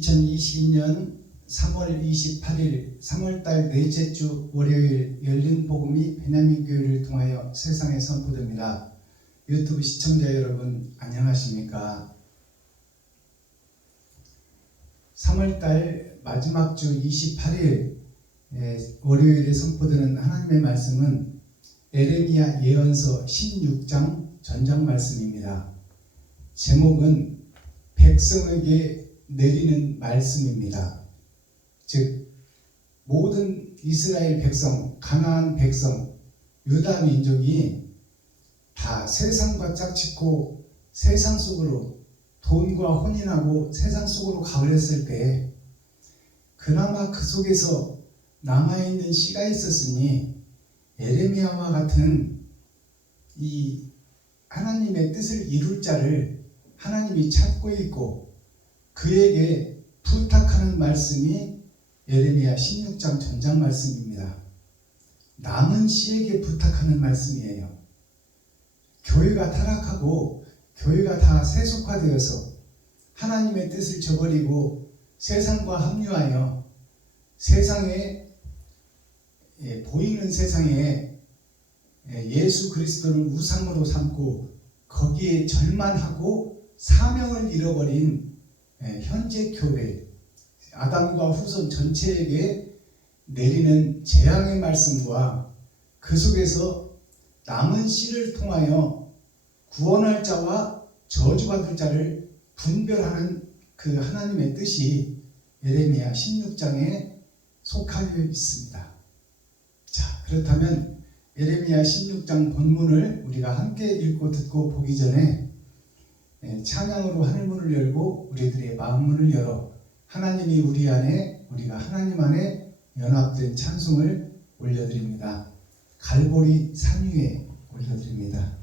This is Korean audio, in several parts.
2022년 3월 28일 3월달 넷째 주 월요일 열린 복음이 베냐민 교회를 통하여 세상에 선포됩니다. 유튜브 시청자 여러분 안녕하십니까? 3월달 마지막 주 28일 월요일에 선포되는 하나님의 말씀은 에레미야 예언서 16장 전장 말씀입니다. 제목은 백성에게 내리는 말씀입니다. 즉 모든 이스라엘 백성, 가나안 백성, 유다 민족이 다 세상과 짝짓고 세상 속으로 돈과 혼인하고 세상 속으로 가버렸을 때 그나마 그 속에서 남아있는 씨가 있었으니 에레미야와 같은 이 하나님의 뜻을 이룰 자를 하나님이 찾고 있고 그에게 부탁하는 말씀이 에레미야 16장 전장 말씀입니다. 남은 씨에게 부탁하는 말씀이에요. 교회가 타락하고 교회가 다 세속화되어서 하나님의 뜻을 저버리고 세상과 합류하여 세상에 보이는 세상에 예수 그리스도를 우상으로 삼고 거기에 절만하고 사명을 잃어버린 현재 교회 아담과 후손 전체에게 내리는 재앙의 말씀과 그 속에서 남은 씨를 통하여 구원할 자와 저주받을 자를 분별하는 그 하나님의 뜻이 에레미야 16장에 속하여 있습니다. 자, 그렇다면 에레미야 16장 본문을 우리가 함께 읽고 듣고 보기 전에 찬양으로 하늘문을 열고 우리들의 마음문을 열어 하나님이 우리 안에 우리가 하나님 안에 연합된 찬송을 올려드립니다. 갈보리 산 위에 올려드립니다.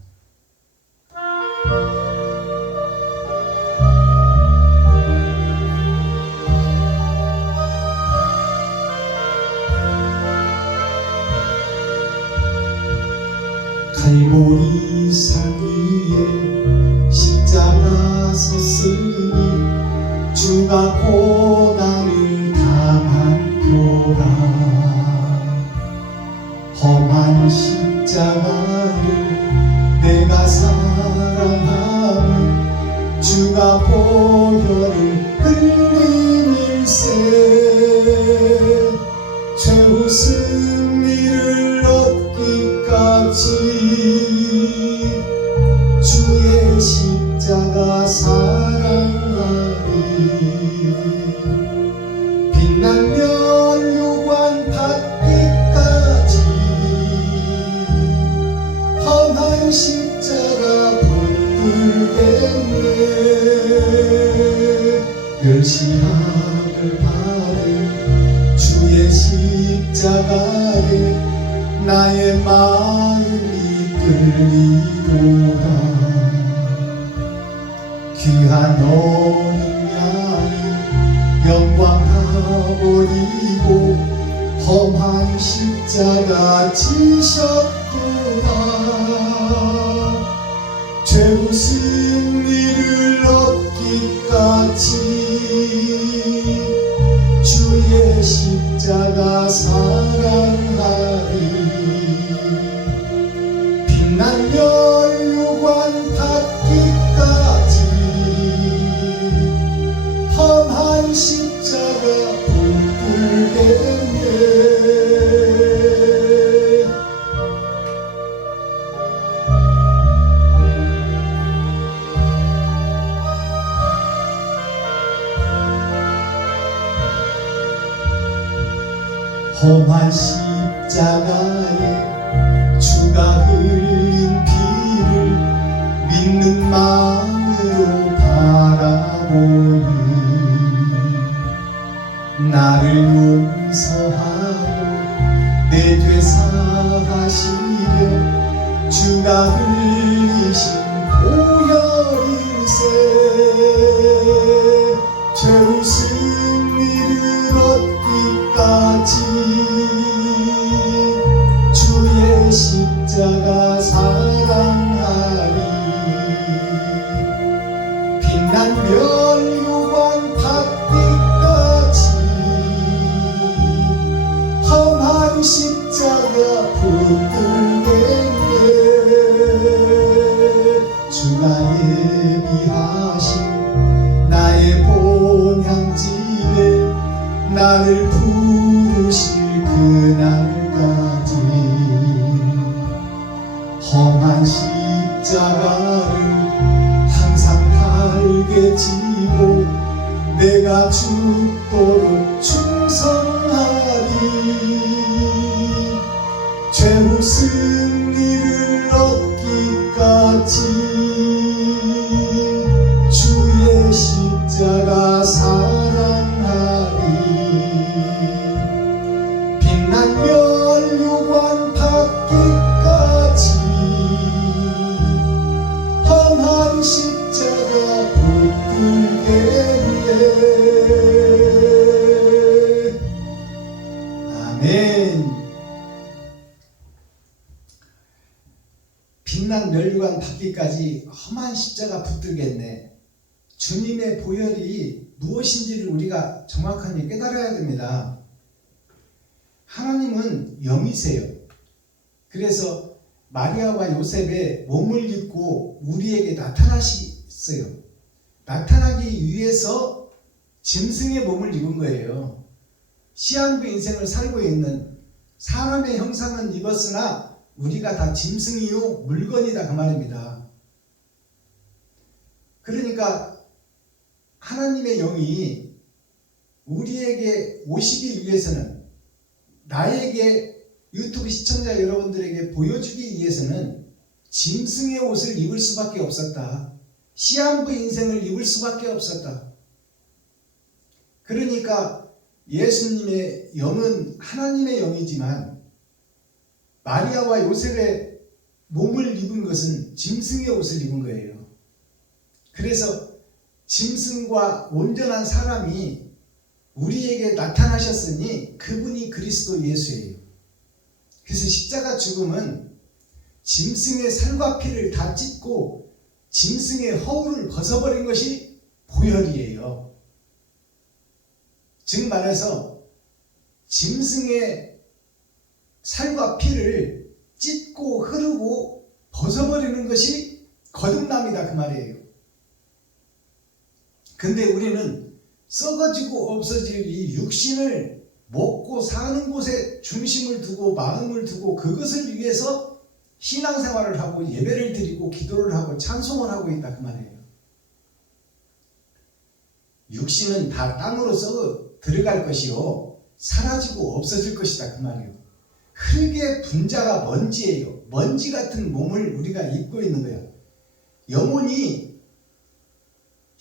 갈보리 산 위에 십자가 섰으니 주가 고난을 당한 표라. 험한 십자가를 내가 사랑하며 주가 보혈을 흘리밀세 최후 승리를 얻기까지 주의 십자가 사랑하리. 빛난 면류관 받기까지 험한 십자가 붙들겠네. 멸시함을 받은 주의 십자가에 나의 마음이 끌리도다. 귀한 어린 양이 영광 다 버리고 험한 십자가 지셨구나. 최후 승리를 얻기까지 주의 십자가 사랑하리. 빛난 면류관 받기까지 험한 십자가 붙들겠네. 험한 십자가에 주가 흘린 피를 믿는 마음으로 바라보니 나를 용서하고 내 죄 사하시려 주가 흘리신 보혈일세. 최후 승리를 얻기까지 주의 십자가 사랑하리. 빛난 면류관 받기 나를 부르실 그날까지 험한 십자가를 항상 달게 지고 내가 죽도록 충성하리. 최후 승리를 얻기까지 주의 십자가 사랑하리. 빛난 면류관 받기까지 험한 십자가 붙들겠네. 아멘. 빛난 면류관 받기까지 험한 십자가 붙들겠네. 주님의 보혈이 무엇인지를 우리가 정확하게 깨달아야 됩니다. 하나님은 영이세요. 그래서 마리아와 요셉의 몸을 입고 우리에게 나타나셨어요. 나타나기 위해서 짐승의 몸을 입은 거예요. 시한부 인생을 살고 있는 사람의 형상은 입었으나 우리가 다 짐승이요 물건이다 그 말입니다. 그러니까 하나님의 영이 우리에게 오시기 위해서는, 나에게 유튜브 시청자 여러분들에게 보여주기 위해서는 짐승의 옷을 입을 수밖에 없었다. 시한부 인생을 입을 수밖에 없었다. 그러니까 예수님의 영은 하나님의 영이지만 마리아와 요셉의 몸을 입은 것은 짐승의 옷을 입은 거예요. 그래서 짐승과 온전한 사람이 우리에게 나타나셨으니 그분이 그리스도 예수예요. 그래서 십자가 죽음은 짐승의 살과 피를 다 찢고 짐승의 허울을 벗어버린 것이 보혈이에요. 즉 말해서 짐승의 살과 피를 찢고 흐르고 벗어버리는 것이 거듭남이다 그 말이에요. 근데 우리는 썩어지고 없어질 이 육신을 먹고 사는 곳에 중심을 두고 마음을 두고 그것을 위해서 신앙생활을 하고 예배를 드리고 기도를 하고 찬송을 하고 있다 그 말이에요. 육신은 다 땅으로 썩어 들어갈 것이요 사라지고 없어질 것이다 그 말이에요. 흙의 분자가 먼지예요. 먼지 같은 몸을 우리가 입고 있는 거야. 영혼이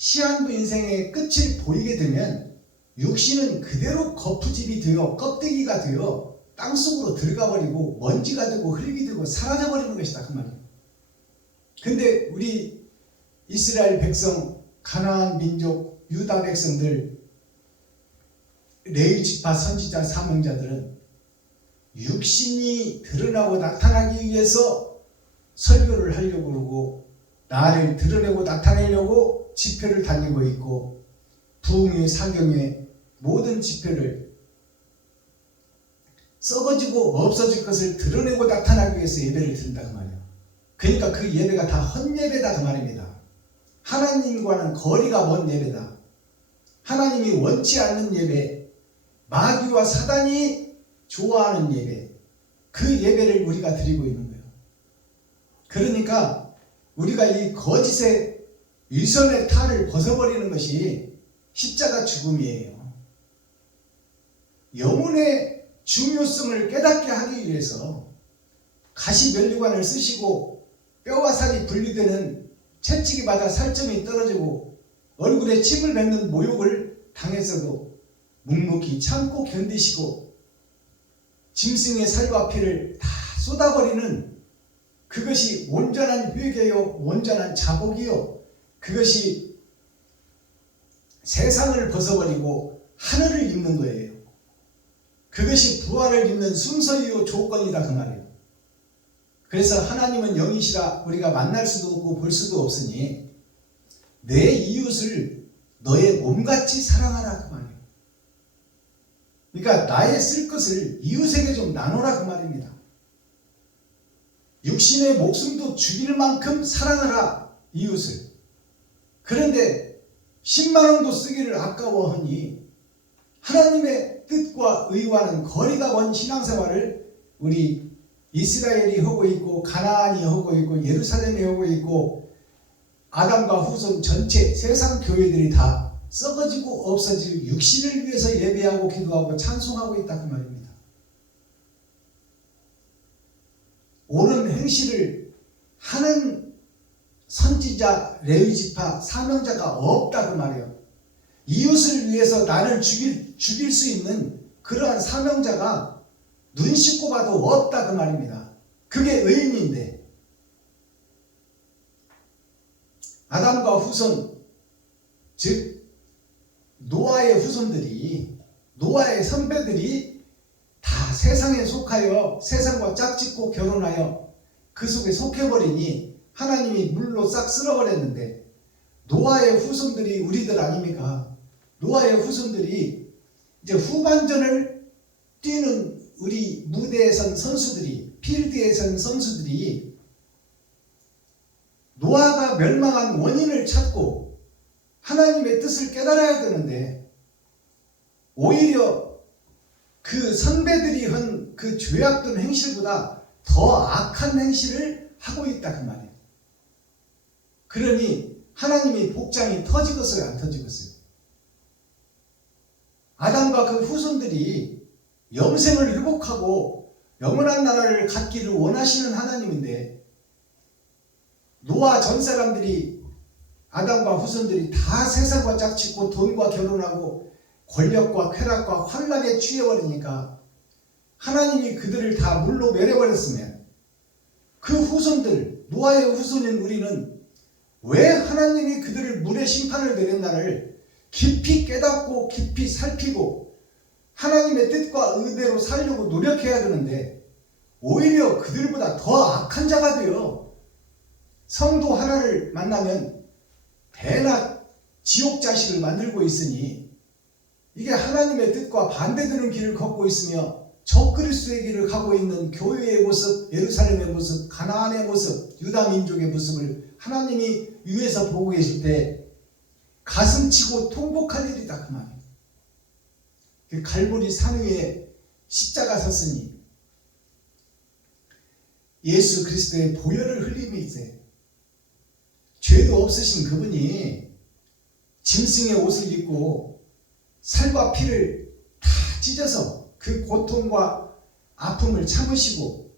시한부 인생의 끝을 보이게 되면 육신은 그대로 거푸집이 되어 껍데기가 되어 땅속으로 들어가 버리고 먼지가 되고 흙이 되고 사라져 버리는 것이다 그 말이에요. 근데 우리 이스라엘 백성, 가나안 민족, 유다 백성들, 레위 지파 선지자 사명자들은 육신이 드러나고 나타나기 위해서 설교를 하려고 그러고 나를 드러내고 나타내려고 집회를 다니고 있고 부흥회, 사경회 모든 집회를 썩어지고 없어질 것을 드러내고 나타나기 위해서 예배를 드린다 그 말이에요. 그러니까 그 예배가 다 헛예배다 그 말입니다. 하나님과는 거리가 먼 예배다. 하나님이 원치 않는 예배, 마귀와 사단이 좋아하는 예배, 그 예배를 우리가 드리고 있는 거예요. 그러니까 우리가 이 거짓의 위선의 탈을 벗어버리는 것이 십자가 죽음이에요. 영혼의 중요성을 깨닫게 하기 위해서 가시면류관을 쓰시고 뼈와 살이 분리되는 채찍이 맞아 살점이 떨어지고 얼굴에 침을 뱉는 모욕을 당했어도 묵묵히 참고 견디시고 짐승의 살과 피를 다 쏟아버리는 그것이 온전한 회개요, 온전한 자복이요, 그것이 세상을 벗어버리고 하늘을 입는 거예요. 그것이 부활을 입는 순서이요 조건이다 그 말이에요. 그래서 하나님은 영이시라 우리가 만날 수도 없고 볼 수도 없으니 내 이웃을 너의 몸같이 사랑하라 그 말이에요. 그러니까 나의 쓸 것을 이웃에게 좀 나눠라 그 말입니다. 육신의 목숨도 죽일 만큼 사랑하라 이웃을. 그런데 10만 원도 쓰기를 아까워하니 하나님의 뜻과 의와는 거리가 먼 신앙생활을 우리 이스라엘이 하고 있고, 가나안이 하고 있고, 예루살렘이 하고 있고, 아담과 후손 전체 세상 교회들이 다 썩어지고 없어질 육신을 위해서 예배하고 기도하고 찬송하고 있다, 그 말입니다. 옳은 행실을 하는 선지자, 레위지파, 사명자가 없다, 그 말이에요. 이웃을 위해서 나를 죽일 수 있는 그러한 사명자가 눈 씻고 봐도 없다, 그 말입니다. 그게 의인인데, 아담과 후손, 즉 노아의 후손들이, 노아의 선배들이 다 세상에 속하여 세상과 짝짓고 결혼하여 그 속에 속해버리니 하나님이 물로 싹 쓸어버렸는데, 노아의 후손들이 우리들 아닙니까? 노아의 후손들이 이제 후반전을 뛰는 우리 무대에 선 선수들이, 필드에 선 선수들이 노아가 멸망한 원인을 찾고 하나님의 뜻을 깨달아야 되는데, 오히려 그 선배들이 한 그 죄악된 행실보다 더 악한 행실을 하고 있다, 그 말이에요. 그러니 하나님이 복장이 터지겠어요, 안 터지겠어요? 아담과 그 후손들이 영생을 회복하고 영원한 나라를 갖기를 원하시는 하나님인데, 노아 전 사람들이, 아담과 후손들이 다 세상과 짝짓고 돈과 결혼하고 권력과 쾌락과 환락에 취해버리니까 하나님이 그들을 다 물로 내려버렸으면, 그 후손들, 노아의 후손인 우리는 왜 하나님이 그들을 물의 심판을 내렸나를 깊이 깨닫고 깊이 살피고 하나님의 뜻과 의대로 살려고 노력해야 되는데, 오히려 그들보다 더 악한 자가 되어 성도 하나를 만나면 배나 지옥 자식을 만들고 있으니, 이게 하나님의 뜻과 반대되는 길을 걷고 있으며 적그리스도의 길을 가고 있는 교회의 모습, 예루살렘의 모습, 가나안의 모습, 유다 민족의 모습을 하나님이 위에서 보고 계실 때 가슴치고 통곡할 일이다, 그 말이에요. 그 갈보리 산 위에 십자가 섰으니 예수 그리스도의 보혈을 흘림일세, 죄도 없으신 그분이 짐승의 옷을 입고 살과 피를 다 찢어서 그 고통과 아픔을 참으시고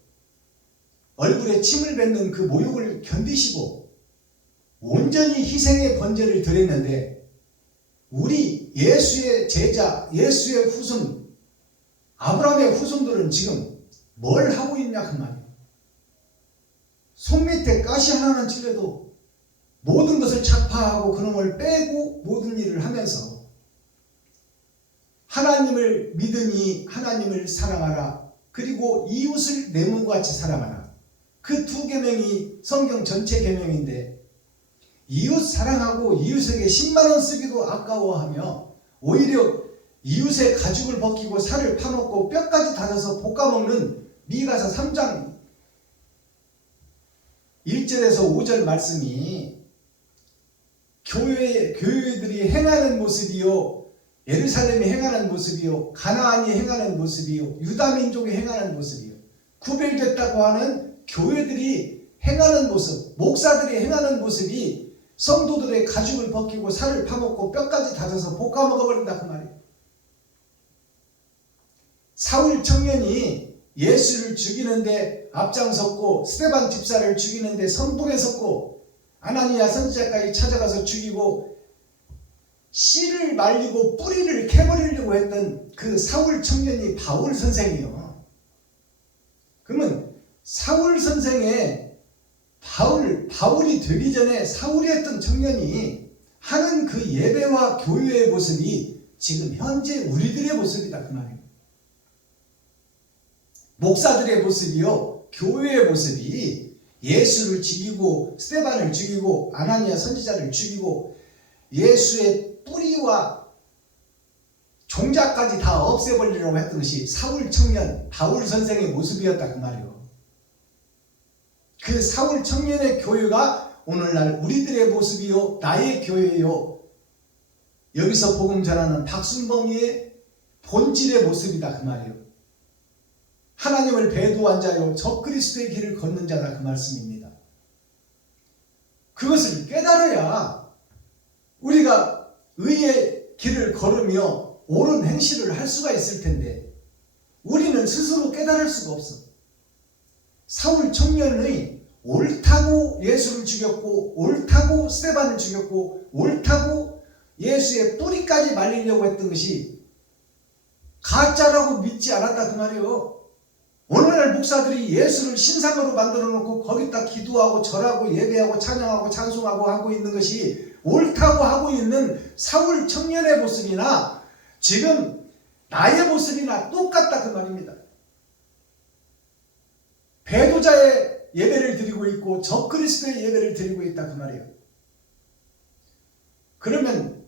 얼굴에 침을 뱉는 그 모욕을 견디시고 온전히 희생의 번제를 드렸는데, 우리 예수의 제자, 예수의 후손, 아브라함의 후손들은 지금 뭘 하고 있냐, 그 말이에요. 손 밑에 가시 하나는 찔려도 모든 것을 착파하고 그놈을 빼고 모든 일을 하면서 하나님을 믿으니 하나님을 사랑하라, 그리고 이웃을 내 몸과 같이 사랑하라. 그 두 계명이 성경 전체 계명인데, 이웃 사랑하고 이웃에게 10만 원 쓰기도 아까워하며 오히려 이웃의 가죽을 벗기고 살을 파먹고 뼈까지 닫아서 볶아먹는 미가서 3장 1절에서 5절 말씀이 교회들이 행하는 모습이요, 예루살렘이 행하는 모습이요, 가나안이 행하는 모습이요, 유다 민족이 행하는 모습이요, 구별됐다고 하는 교회들이 행하는 모습, 목사들이 행하는 모습이 성도들의 가죽을 벗기고 살을 파먹고 뼈까지 닫아서 볶아 먹어버린다, 그 말이에요. 사울 청년이 예수를 죽이는데 앞장섰고, 스데반 집사를 죽이는데 선봉에 섰고, 아나니아 선지자까지 찾아가서 죽이고 씨를 말리고 뿌리를 캐버리려고 했던 그 사울 청년이 바울 선생이요. 그러면 사울 선생의 바울이 되기 전에 사울이 했던 청년이 하는 그 예배와 교회의 모습이 지금 현재 우리들의 모습이다, 그 말이에요. 목사들의 모습이요, 교회의 모습이 예수를 죽이고 스데반을 죽이고 아나니아 선지자를 죽이고 예수의 뿌리와 종자까지 다 없애버리려고 했던 것이 사울 청년, 바울 선생의 모습이었다, 그 말이에요. 그 사울 청년의 교회가 오늘날 우리들의 모습이요, 나의 교회요. 여기서 복음 전하는 박순범이의 본질의 모습이다 그 말이에요. 하나님을 배도한 자요 적그리스도의 길을 걷는 자다 그 말씀입니다. 그것을 깨달아야 우리가 의의 길을 걸으며 옳은 행실을 할 수가 있을 텐데 우리는 스스로 깨달을 수가 없어. 사울 청년의 옳다고 예수를 죽였고 옳다고 스데반을 죽였고 옳다고 예수의 뿌리까지 말리려고 했던 것이 가짜라고 믿지 않았다 그 말이에요. 오늘날 목사들이 예수를 신상으로 만들어 놓고 거기다 기도하고 절하고 예배하고 찬양하고 찬송하고 하고 있는 것이 옳다고 하고 있는 사울 청년의 모습이나 지금 나의 모습이나 똑같다 그 말입니다. 배도자의 예배를 드리고 있고 적그리스도의 예배를 드리고 있다 그 말이에요. 그러면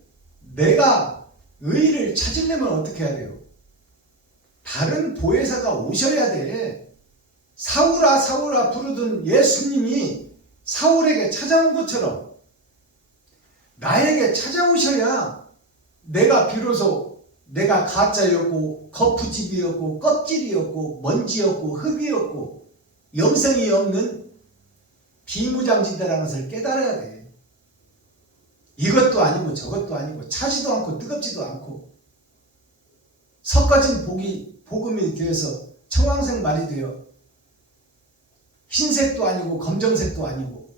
내가 의를 찾으려면 어떻게 해야 돼요? 다른 보혜사가 오셔야 돼. 사울아 사울아 부르던 예수님이 사울에게 찾아온 것처럼 나에게 찾아오셔야 내가 비로소 내가 가짜였고 거푸집이었고 껍질이었고 먼지였고 흙이었고 영생이 없는 비무장지대라는 것을 깨달아야 돼. 이것도 아니고 저것도 아니고 차지도 않고 뜨겁지도 않고 섞어진 복음이 되어서 청황색 말이 되어 흰색도 아니고 검정색도 아니고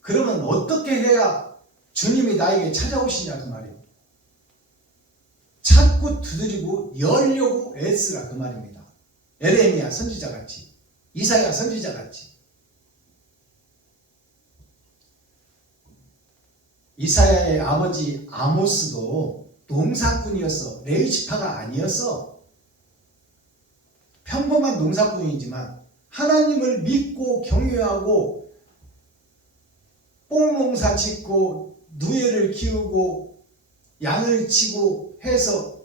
그러면 어떻게 해야 주님이 나에게 찾아오시냐 그 말이에요. 찾고 두드리고 열려고 애쓰라 그 말입니다. 에레미야 선지자같이 이사야 선지자같이 이사야의 아버지 아모스도 농사꾼이었어. 레위지파가 아니었어. 평범한 농사꾼이지만 하나님을 믿고 경외하고 뽕농사 짓고 누에를 키우고 양을 치고 해서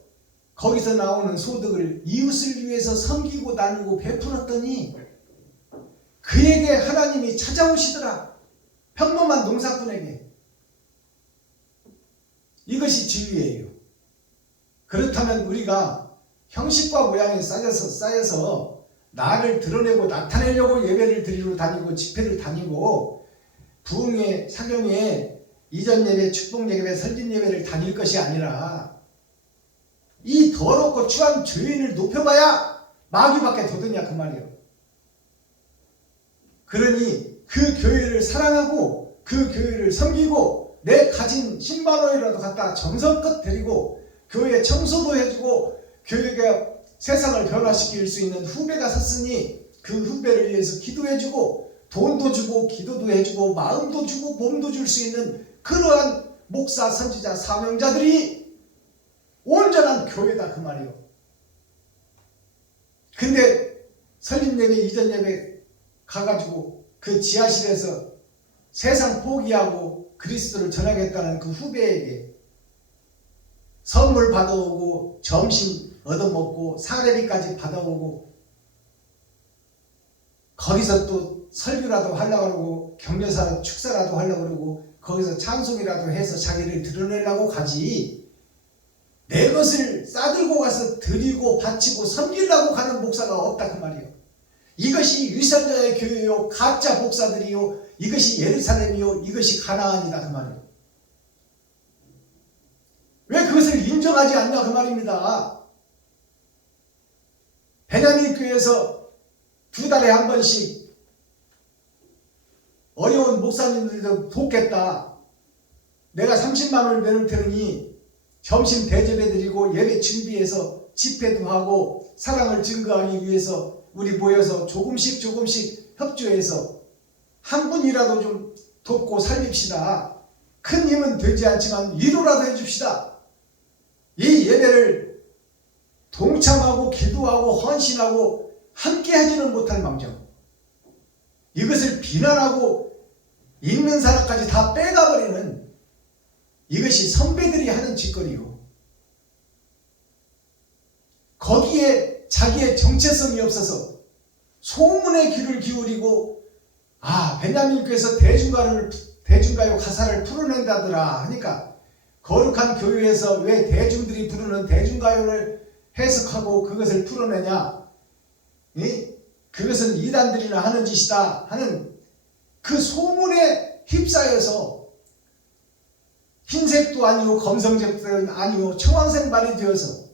거기서 나오는 소득을 이웃을 위해서 섬기고 나누고 베풀었더니 그에게 하나님이 찾아오시더라. 평범한 농사꾼에게. 이것이 진리예요. 그렇다면 우리가 형식과 모양에 쌓여서 나를 드러내고 나타내려고 예배를 드리러 다니고 집회를 다니고 부흥회, 사경회, 이전 예배, 축복 예배, 설진 예배를 다닐 것이 아니라 이 더럽고 추한 죄인을 높여봐야 마귀밖에 더더냐 그 말이에요. 그러니 그 교회를 사랑하고 그 교회를 섬기고 내 가진 10만 원이라도 갖다 정성껏 드리고 교회 청소도 해주고 교회가 세상을 변화시킬 수 있는 후배가 섰으니 그 후배를 위해서 기도해주고 돈도 주고 기도도 해주고 마음도 주고 몸도 줄 수 있는 그러한 목사, 선지자, 사명자들이 온전한 교회다 그 말이에요. 근데 설립 예배, 이전 예배 가가지고 그 지하실에서 세상 포기하고 그리스도를 전하겠다는 그 후배에게 선물 받아오고 점심 얻어먹고 사례비까지 받아오고 거기서 또 설교라도 하려고 그러고 격려사 축사라도 하려고 그러고 거기서 찬송이라도 해서 자기를 드러내려고 가지 내 것을 싸들고 가서 드리고 바치고 섬기려고 가는 목사가 없다 그 말이에요. 이것이 위선자의 교회요 가짜 목사들이요 이것이 예루살렘이요 이것이 가나안이다 그 말이에요. 왜 그것을 인정하지 않냐 그 말입니다. 베냐민 교회에서 2달에 한 번씩 어려운 목사님들도 돕겠다. 내가 30만 원을 내놓을 테니 점심 대접해 드리고 예배 준비해서 집회도 하고 사랑을 증거하기 위해서 우리 모여서 조금씩 협조해서 한 분이라도 좀 돕고 살립시다. 큰 힘은 되지 않지만 위로라도 해줍시다. 이 예배를 동참하고 기도하고 헌신하고 함께 하지는 못할 망정 이것을 비난하고 있는 사람까지 다 빼가버리는 이것이 선배들이 하는 짓거리요. 거기에 자기의 정체성이 없어서 소문의 귀를 기울이고 베냐민 교회에서 대중가요 가사를 풀어낸다더라 하니까 거룩한 교회에서 왜 대중들이 부르는 대중가요를 해석하고 그것을 풀어내냐? 그것은 이단들이나 하는 짓이다 하는 그 소문에 휩싸여서 흰색도 아니고 검정색도 아니고 청황색발이 되어서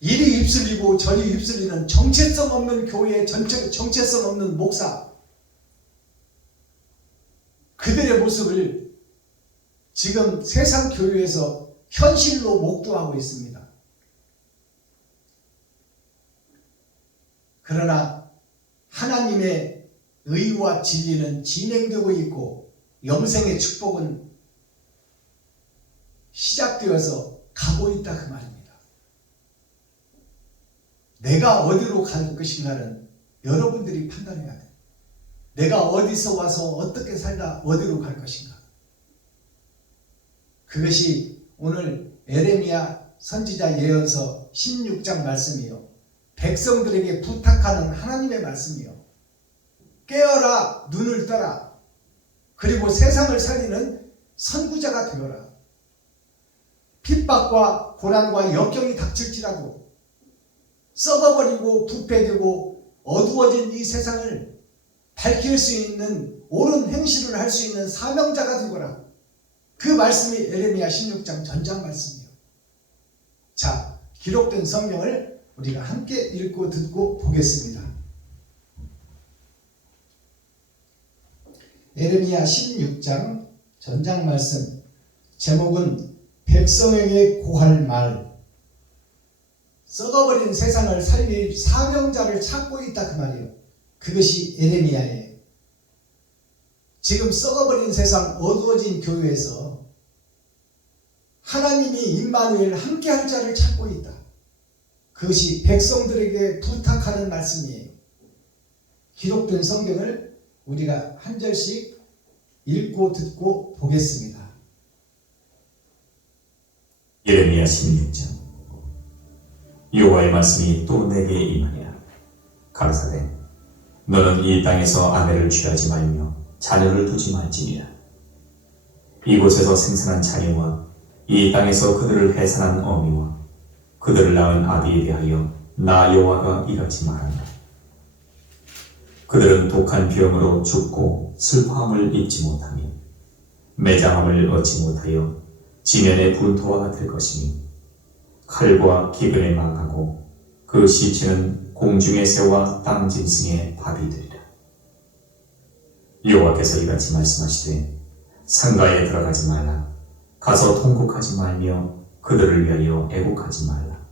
이리 휩쓸리고 저리 휩쓸리는 정체성 없는 교회의 정체성 없는 목사, 그들의 모습을 지금 세상 교회에서 현실로 목도하고 있습니다. 그러나 하나님의 의와 진리는 진행되고 있고 영생의 축복은 시작되어서 가고 있다 그 말입니다. 내가 어디로 갈 것인가는 여러분들이 판단해야 돼. 내가 어디서 와서 어떻게 살다 어디로 갈 것인가. 그것이 오늘 에레미야 선지자 예언서 16장 말씀이요, 백성들에게 부탁하는 하나님의 말씀이요. 깨어라, 눈을 떠라. 그리고 세상을 살리는 선구자가 되어라. 핍박과 고난과 역경이 닥칠지라도 썩어버리고 부패되고 어두워진 이 세상을 밝힐 수 있는 옳은 행실을 할 수 있는 사명자가 되거라. 그 말씀이 에레미야 16장 전장 말씀이에요. 자, 기록된 성경을 우리가 함께 읽고 듣고 보겠습니다. 에레미야 16장 전장 말씀, 제목은 백성에게 고할 말. 썩어버린 세상을 살릴 사명자를 찾고 있다 그 말이에요. 그것이 에레미야예요. 지금 썩어버린 세상, 어두워진 교회에서 하나님이 임마누엘 함께할 자를 찾고 있다. 그것이 백성들에게 부탁하는 말씀이에요. 기록된 성경을 우리가 한 절씩 읽고 듣고 보겠습니다. 예레미야 16장. 여호와의 말씀이 또 내게 임하니라. 가라사대, 너는 이 땅에서 아내를 취하지 말며 자녀를 두지 말지니라. 이곳에서 생산한 자녀와 이 땅에서 그들을 해산한 어미와 그들을 낳은 아비에 대하여 나 여호와가 이같이 말한다. 그들은 독한 병으로 죽고 슬퍼함을 입지 못하며 매장함을 얻지 못하여 지면의 분토와 같을 것이니 칼과 기근에 망하고 그 시체는 공중의 새와 땅 짐승의 밥이 되리라. 여호와께서 이같이 말씀하시되, 상가에 들어가지 말라. 가서 통곡하지 말며 그들을 위하여 애곡하지 말라.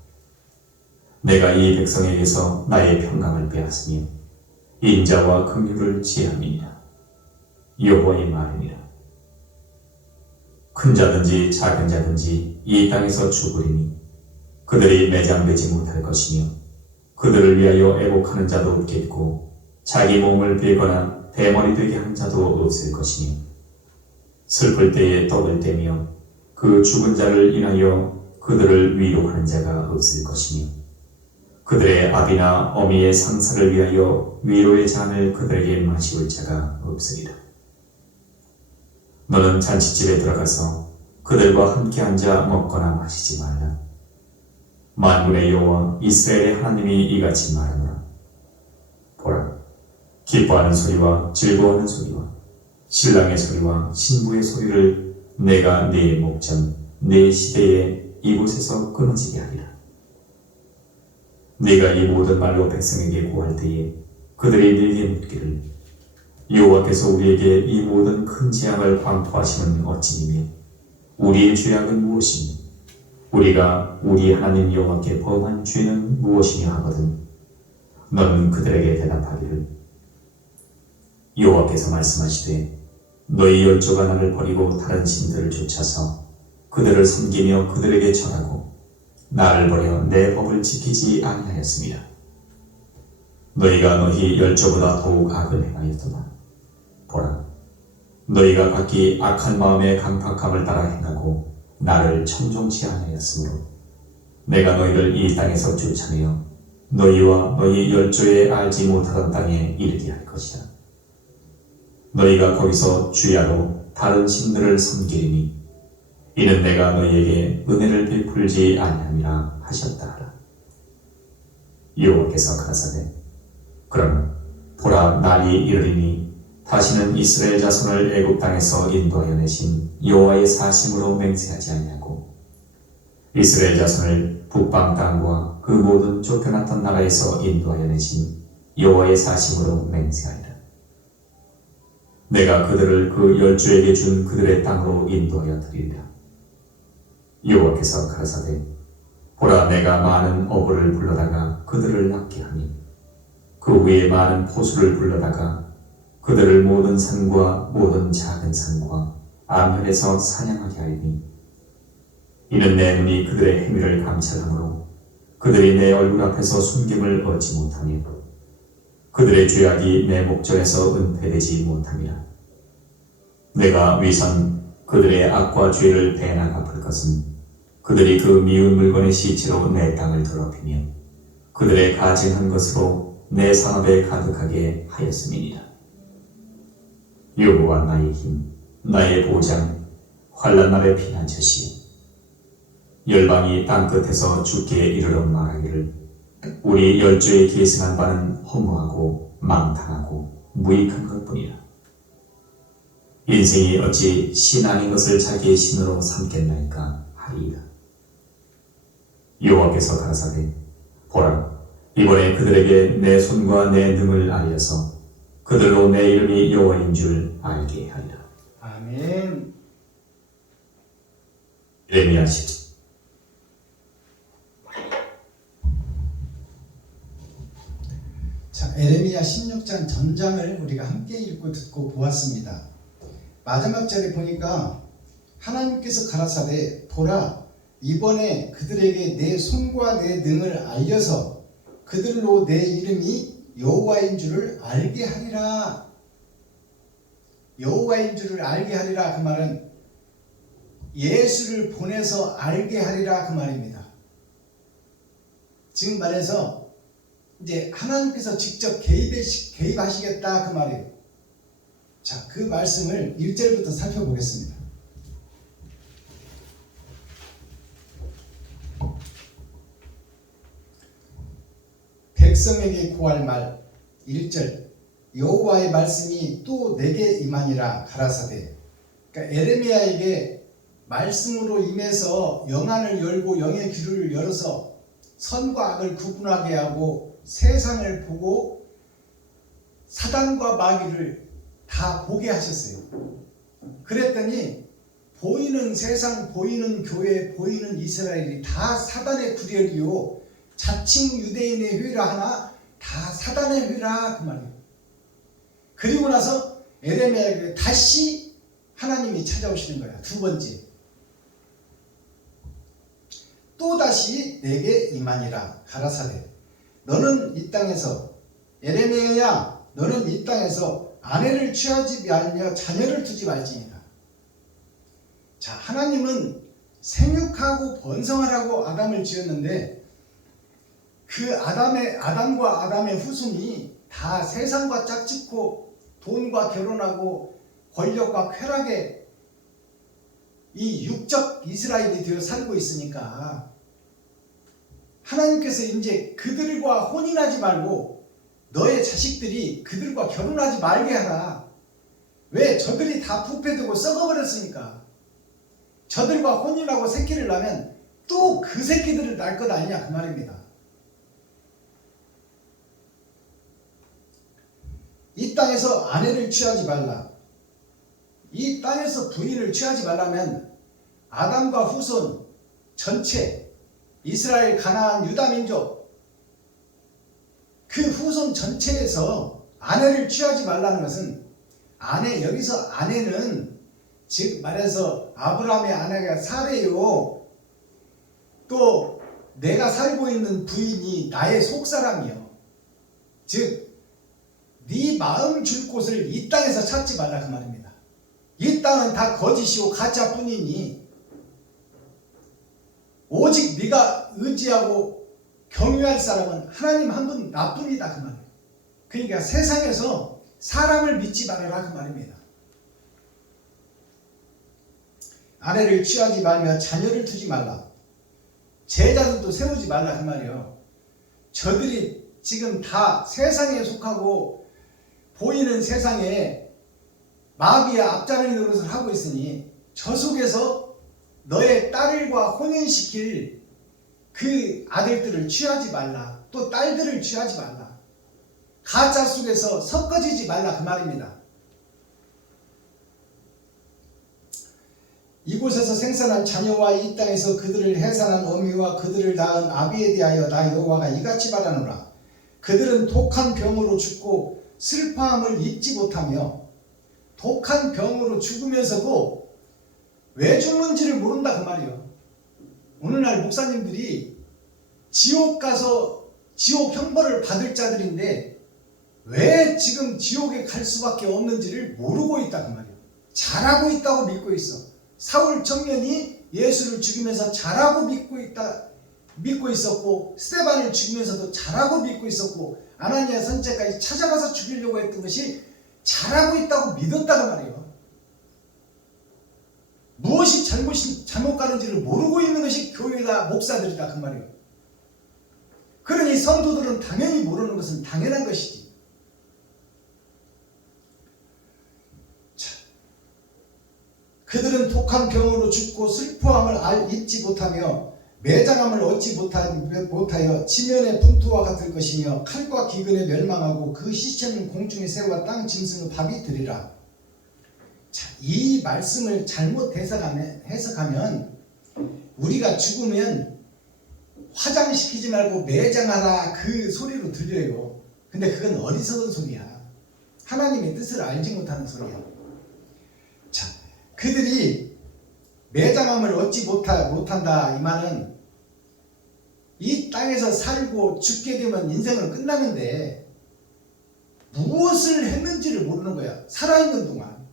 내가 이 백성에게서 나의 평강을 빼앗으며 인자와 긍휼을 취함이니라. 여호와의 말이니라. 큰 자든지 작은 자든지 이 땅에서 죽으리니 그들이 매장되지 못할 것이며 그들을 위하여 애곡하는 자도 없겠고 자기 몸을 빌거나 대머리 되게 한 자도 없을 것이며 슬플 때에 떡을 떼며 그 죽은 자를 인하여 그들을 위로하는 자가 없을 것이며 그들의 아비나 어미의 상사를 위하여 위로의 잔을 그들에게 마시울 자가 없으리라. 너는 잔치집에 들어가서 그들과 함께 앉아 먹거나 마시지 말라. 만군의 여호와 이스라엘의 하나님이 이같이 말하노라. 보라, 기뻐하는 소리와 즐거워하는 소리와 신랑의 소리와 신부의 소리를 내가 네 목전 네 시대에 이곳에서 끊어지게 하리라. 네가 이 모든 말로 백성에게 고할 때에 그들이 네게 묻기를, 여호와께서 우리에게 이 모든 큰 재앙을 방토하심은 어찌니며 우리의 죄악은 무엇이며 우리가 우리 하나님 여호와께 범한 죄는 무엇이냐 하거든 너는 그들에게 대답하기를, 여호와께서 말씀하시되 너희 열조가 나를 버리고 다른 신들을 쫓아서 그들을 섬기며 그들에게 절하고 나를 버려 내 법을 지키지 아니하였습니다. 너희가 너희 열조보다 더욱 악을 행하였도다. 보라, 너희가 각기 악한 마음의 강팍함을 따라 행하고 나를 청종치 아니하였으므로 내가 너희를 이 땅에서 쫓아내어 너희와 너희 열조에 알지 못하던 땅에 이르게 할 것이다. 너희가 거기서 주야로 다른 신들을 섬기리니 이는 내가 너희에게 은혜를 베풀지 아니함이라 하셨다 하라. 여호와께서 가라사대 그러나 보라 날이 이르리니 다시는 이스라엘 자손을 애굽 땅에서 인도하여 내신 여호와의 사심으로 맹세하지 아니하고 이스라엘 자손을 북방 땅과 그 모든 쫓겨났던 나라에서 인도하여 내신 여호와의 사심으로 맹세하리라. 내가 그들을 그 열조에게 준 그들의 땅으로 인도하여 드리리라. 여호와께서 가라사대 보라 내가 많은 어부를 불러다가 그들을 낫게 하니 그 위에 많은 포수를 불러다가 그들을 모든 산과 모든 작은 산과 암현에서 사냥하게 하리니 이는 내 눈이 그들의 행위를 감찰하므로 그들이 내 얼굴 앞에서 숨김을 얻지 못하며 그들의 죄악이 내 목전에서 은폐되지 못함이라. 내가 위선 그들의 악과 죄를 대나 갚을 것은 그들이 그 미운 물건의 시체로 내 땅을 더럽히며 그들의 가증한 것으로 내 산업에 가득하게 하였음이니라. 여호와 나의 힘, 나의 보장, 환난 날의 피난처시요 열방이 땅끝에서 주께 이르러 말하기를 우리 열조에 계승한 바는 허무하고 망탕하고 무익한 것뿐이라. 인생이 어찌 신 아닌 것을 자기의 신으로 삼겠나이까 하리이다. 여호와께서 가라사대 보라 이번에 그들에게 내 손과 내 능을 알려서 그들로 내 이름이 여호와인 줄 알게 하리라. 아멘. 예레미야 10장. 자, 에레미야 16장 전장을 우리가 함께 읽고 듣고 보았습니다. 마지막 절에 보니까 하나님께서 가라사대 보라 이번에 그들에게 내 손과 내 능을 알려서 그들로 내 이름이 여호와인 줄을 알게 하리라. 여호와인 줄을 알게 하리라 그 말은 예수를 보내서 알게 하리라 그 말입니다. 지금 말해서 이제 하나님께서 직접 개입하시겠다 그 말이에요. 자, 그 말씀을 1절부터 살펴보겠습니다. 백성에게 구할 말 1절 여호와의 말씀이 또 내게 임하니라 가라사대. 그러니까 에레미야에게 말씀으로 임해서 영안을 열고 영의 귀를 열어서 선과 악을 구분하게 하고 세상을 보고 사단과 마귀를 다 보게 하셨어요. 그랬더니 보이는 세상, 보이는 교회, 보이는 이스라엘이 다 사단의 구렬이요 자칭 유대인의 회라 하나 다 사단의 회라 그 말이에요. 그리고 나서 에레미야에게 다시 하나님이 찾아오시는 거야. 두 번째 또다시 내게 임하니라 가라사대 너는 이 땅에서 에레미야야 너는 이 땅에서 아내를 취하지 말며 자녀를 두지 말지니라. 자, 하나님은 생육하고 번성하라고 아담을 지었는데 그 아담과 아담의 후손이 다 세상과 짝짓고 돈과 결혼하고 권력과 쾌락에 이 육적 이스라엘이 되어 살고 있으니까 하나님께서 이제 그들과 혼인하지 말고 너의 자식들이 그들과 결혼하지 말게 하라. 왜? 저들이 다 부패되고 썩어버렸으니까. 저들과 혼인하고 새끼를 낳으면 또 그 새끼들을 낳을 것 아니냐 그 말입니다. 이 땅에서 아내를 취하지 말라. 이 땅에서 부인을 취하지 말라면 아담과 후손 전체 이스라엘 가나안 유다민족 그 후손 전체에서 아내를 취하지 말라는 것은 여기서 아내는 즉 말해서 아브라함의 아내가 사레요 또 내가 살고 있는 부인이 나의 속사람이요 즉 네 마음 줄 곳을 이 땅에서 찾지 말라 그 말입니다. 이 땅은 다 거짓이고 가짜뿐이니 오직 네가 의지하고 경유할 사람은 하나님 한 분 나뿐이다 그 말이에요. 그러니까 세상에서 사람을 믿지 말아라 그 말입니다. 아내를 취하지 말며 자녀를 두지 말라. 제자들도 세우지 말라 그 말이에요. 저들이 지금 다 세상에 속하고 보이는 세상에 마귀의 앞자르는 노릇을 하고 있으니 저 속에서 너의 딸과 혼인시킬 그 아들들을 취하지 말라. 또 딸들을 취하지 말라. 가짜 속에서 섞어지지 말라 그 말입니다. 이곳에서 생산한 자녀와 이 땅에서 그들을 해산한 어미와 그들을 낳은 아비에 대하여 나 여호와가 이같이 말하노라. 그들은 독한 병으로 죽고 슬퍼함을 잊지 못하며 독한 병으로 죽으면서도 왜 죽는지를 모른다 그 말이에요. 오늘날 목사님들이 지옥 가서 지옥 형벌을 받을 자들인데 왜 지금 지옥에 갈 수밖에 없는지를 모르고 있다 그 말이에요. 잘하고 있다고 믿고 있어. 사울 청년이 예수를 죽이면서 잘하고 믿고 있었고, 스데반을 죽이면서도 잘하고 믿고 있었고, 아나니아 선지자까지 찾아가서 죽이려고 했던 것이 잘하고 있다고 믿었다는 말이에요. 무엇이 잘못 가는지를 모르고 있는 것이 교회다, 목사들이다 그 말이에요. 그러니 성도들은 당연히 모르는 것은 당연한 것이지. 그들은 독한 병으로 죽고 슬퍼함을 잊지 못하며 매장함을 얻지 못하여 지면의 분투와 같을 것이며 칼과 기근에 멸망하고 그 시체는 공중의 새와 땅 짐승의 밥이 되리라. 자, 이 말씀을 잘못 해석하면 우리가 죽으면 화장시키지 말고 매장하라 그 소리로 들려요. 근데 그건 어리석은 소리야. 하나님의 뜻을 알지 못하는 소리야. 자, 그들이 매장함을 얻지 못한다 이 말은 이 땅에서 살고 죽게 되면 인생은 끝나는데 무엇을 했는지를 모르는 거야. 살아있는 동안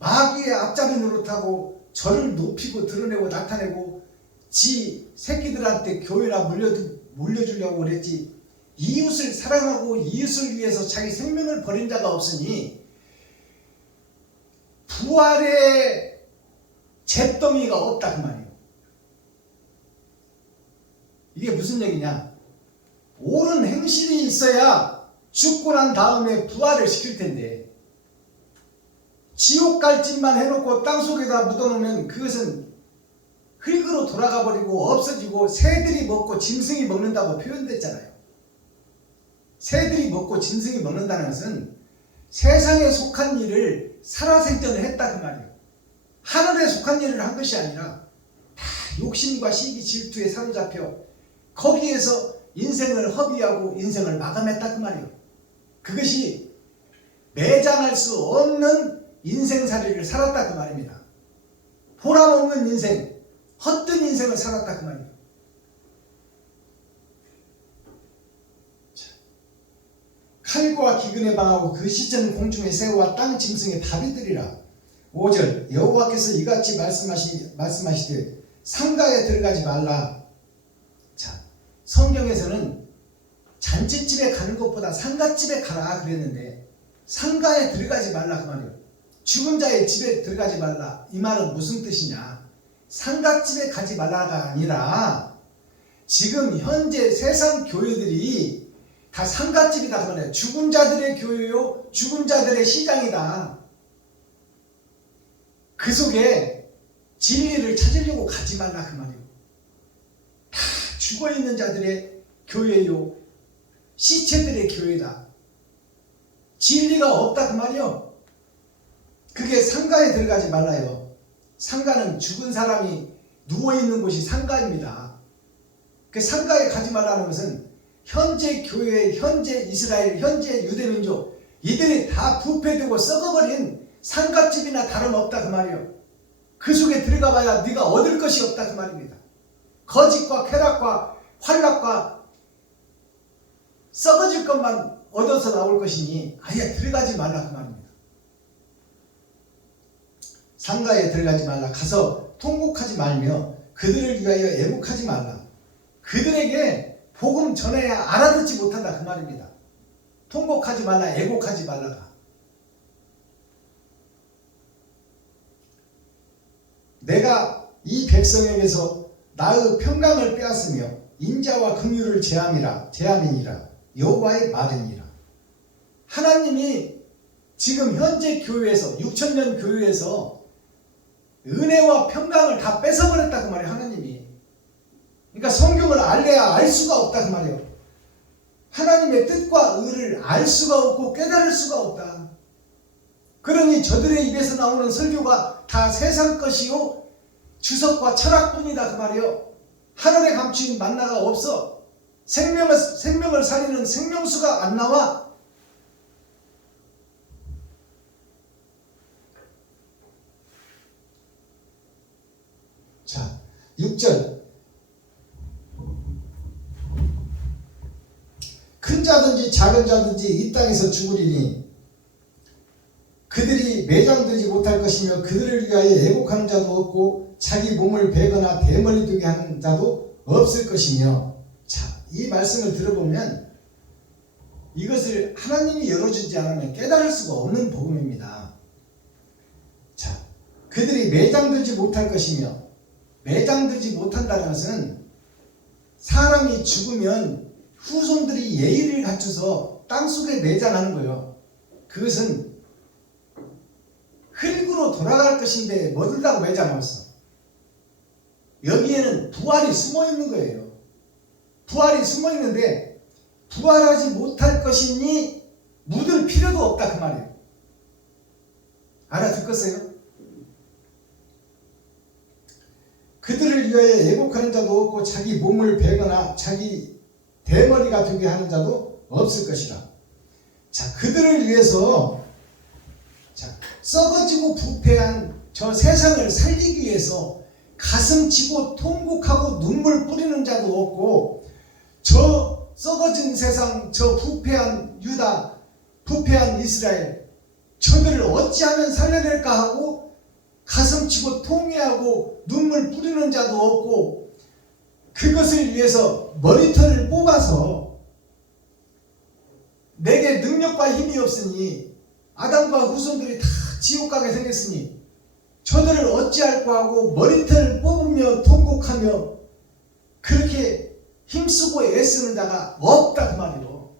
마귀의 앞잡이 노릇하고 저를 높이고 드러내고 나타내고 지 새끼들한테 교회나 물려주려고 그랬지. 이웃을 사랑하고 이웃을 위해서 자기 생명을 버린 자가 없으니 부활의 잿더미가 없다 그 말이에요. 이게 무슨 얘기냐? 옳은 행실이 있어야 죽고 난 다음에 부활을 시킬 텐데 지옥 갈 짓만 해놓고 땅속에다 묻어놓으면 그것은 흙으로 돌아가 버리고 없어지고 새들이 먹고 짐승이 먹는다고 표현됐잖아요. 새들이 먹고 짐승이 먹는다는 것은 세상에 속한 일을 살아생전을 했다 그 말이에요. 하늘에 속한 일을 한 것이 아니라 다 욕심과 시기 질투에 사로잡혀 거기에서 인생을 허비하고 인생을 마감했다 그 말이에요. 그것이 매장할 수 없는 인생살이를 살았다 그 말입니다. 보람없는 인생, 헛된 인생을 살았다 그 말이에요. 칼과 기근에 방하고 그 시체는 공중의 새와 땅 짐승의 밥이 되리라. 5절 여호와께서 이같이 말씀하시되 상가에 들어가지 말라. 자, 성경에서는 잔치집에 가는 것보다 상가집에 가라 그랬는데 상가에 들어가지 말라 그 말이에요. 죽은 자의 집에 들어가지 말라. 이 말은 무슨 뜻이냐? 상가집에 가지 말라가 아니라 지금 현재 세상 교회들이 다 상가집이다 그 말이에요. 죽은 자들의 교회요, 죽은 자들의 시장이다. 그 속에 진리를 찾으려고 가지 말라 그 말이에요. 다 죽어있는 자들의 교회요, 시체들의 교회다. 진리가 없다 그 말이에요. 그게 상가에 들어가지 말라요. 상가는 죽은 사람이 누워있는 곳이 상가입니다. 그 상가에 가지 말라는 것은 현재 교회, 현재 이스라엘, 현재 유대민족 이들이 다 부패되고 썩어버린 상갓집이나 다름없다 그 말이에요. 그 속에 들어가 봐야 네가 얻을 것이 없다 그 말입니다. 거짓과 쾌락과 환락과 썩어질 것만 얻어서 나올 것이니 아예 들어가지 말라 그 말입니다. 상가에 들어가지 말라. 가서 통곡하지 말며 그들을 위하여 애곡하지 말라. 그들에게 복음 전해야 알아듣지 못한다 그 말입니다. 통곡하지 말라, 애곡하지 말라가. 내가 이 백성에게서 나의 평강을 빼앗으며 인자와 긍휼을 제함이니라. 여호와의 말이니라. 하나님이 지금 현재 교회에서 6천년 교회에서 은혜와 평강을 다 뺏어버렸다 그 말이에요. 하나님이. 그러니까 성경을 알래야 알 수가 없다 그 말이에요. 하나님의 뜻과 의를 알 수가 없고 깨달을 수가 없다. 그러니 저들의 입에서 나오는 설교가 다 세상 것이요 주석과 철학뿐이다 그 말이에요. 하늘에 감추인 만나가 없어. 생명을 살리는 생명수가 안 나와. 자, 6절. 큰 자든지 작은 자든지 이 땅에서 죽으리니 그들이 매장되지 못할 것이며 그들을 위하여 애곡하는 자도 없고 자기 몸을 베거나 대머리 두게 하는 자도 없을 것이며. 자, 이 말씀을 들어보면 이것을 하나님이 열어주지 않으면 깨달을 수가 없는 복음입니다. 자, 그들이 매장되지 못할 것이며, 매장되지 못한다는 것은 사람이 죽으면 후손들이 예의를 갖춰서 땅속에 매장하는 거예요. 그것은 흙으로 돌아갈 것인데 뭐들다고 매장했어. 여기에는 부활이 숨어 있는 거예요. 부활이 숨어 있는데 부활하지 못할 것이니 묻을 필요도 없다 그 말이에요. 알아듣겠어요? 그들을 위하여 애곡하는 자도 없고 자기 몸을 베거나 자기 대머리가 되게 하는 자도 없을 것이라. 자, 그들을 위해서 썩어지고 부패한 저 세상을 살리기 위해서 가슴치고 통곡하고 눈물 뿌리는 자도 없고, 저 썩어진 세상, 저 부패한 유다, 부패한 이스라엘, 저들을 어찌하면 살려낼까 하고 가슴치고 통회하고 눈물 뿌리는 자도 없고, 그것을 위해서 머리털을 뽑아서 내게 능력과 힘이 없으니 아담과 후손들이 다 지옥 가게 생겼으니 저들을 어찌할까 하고 머리털을 뽑으며 통곡하며 그렇게 힘쓰고 애쓰는 자가 없다 그 말이에요.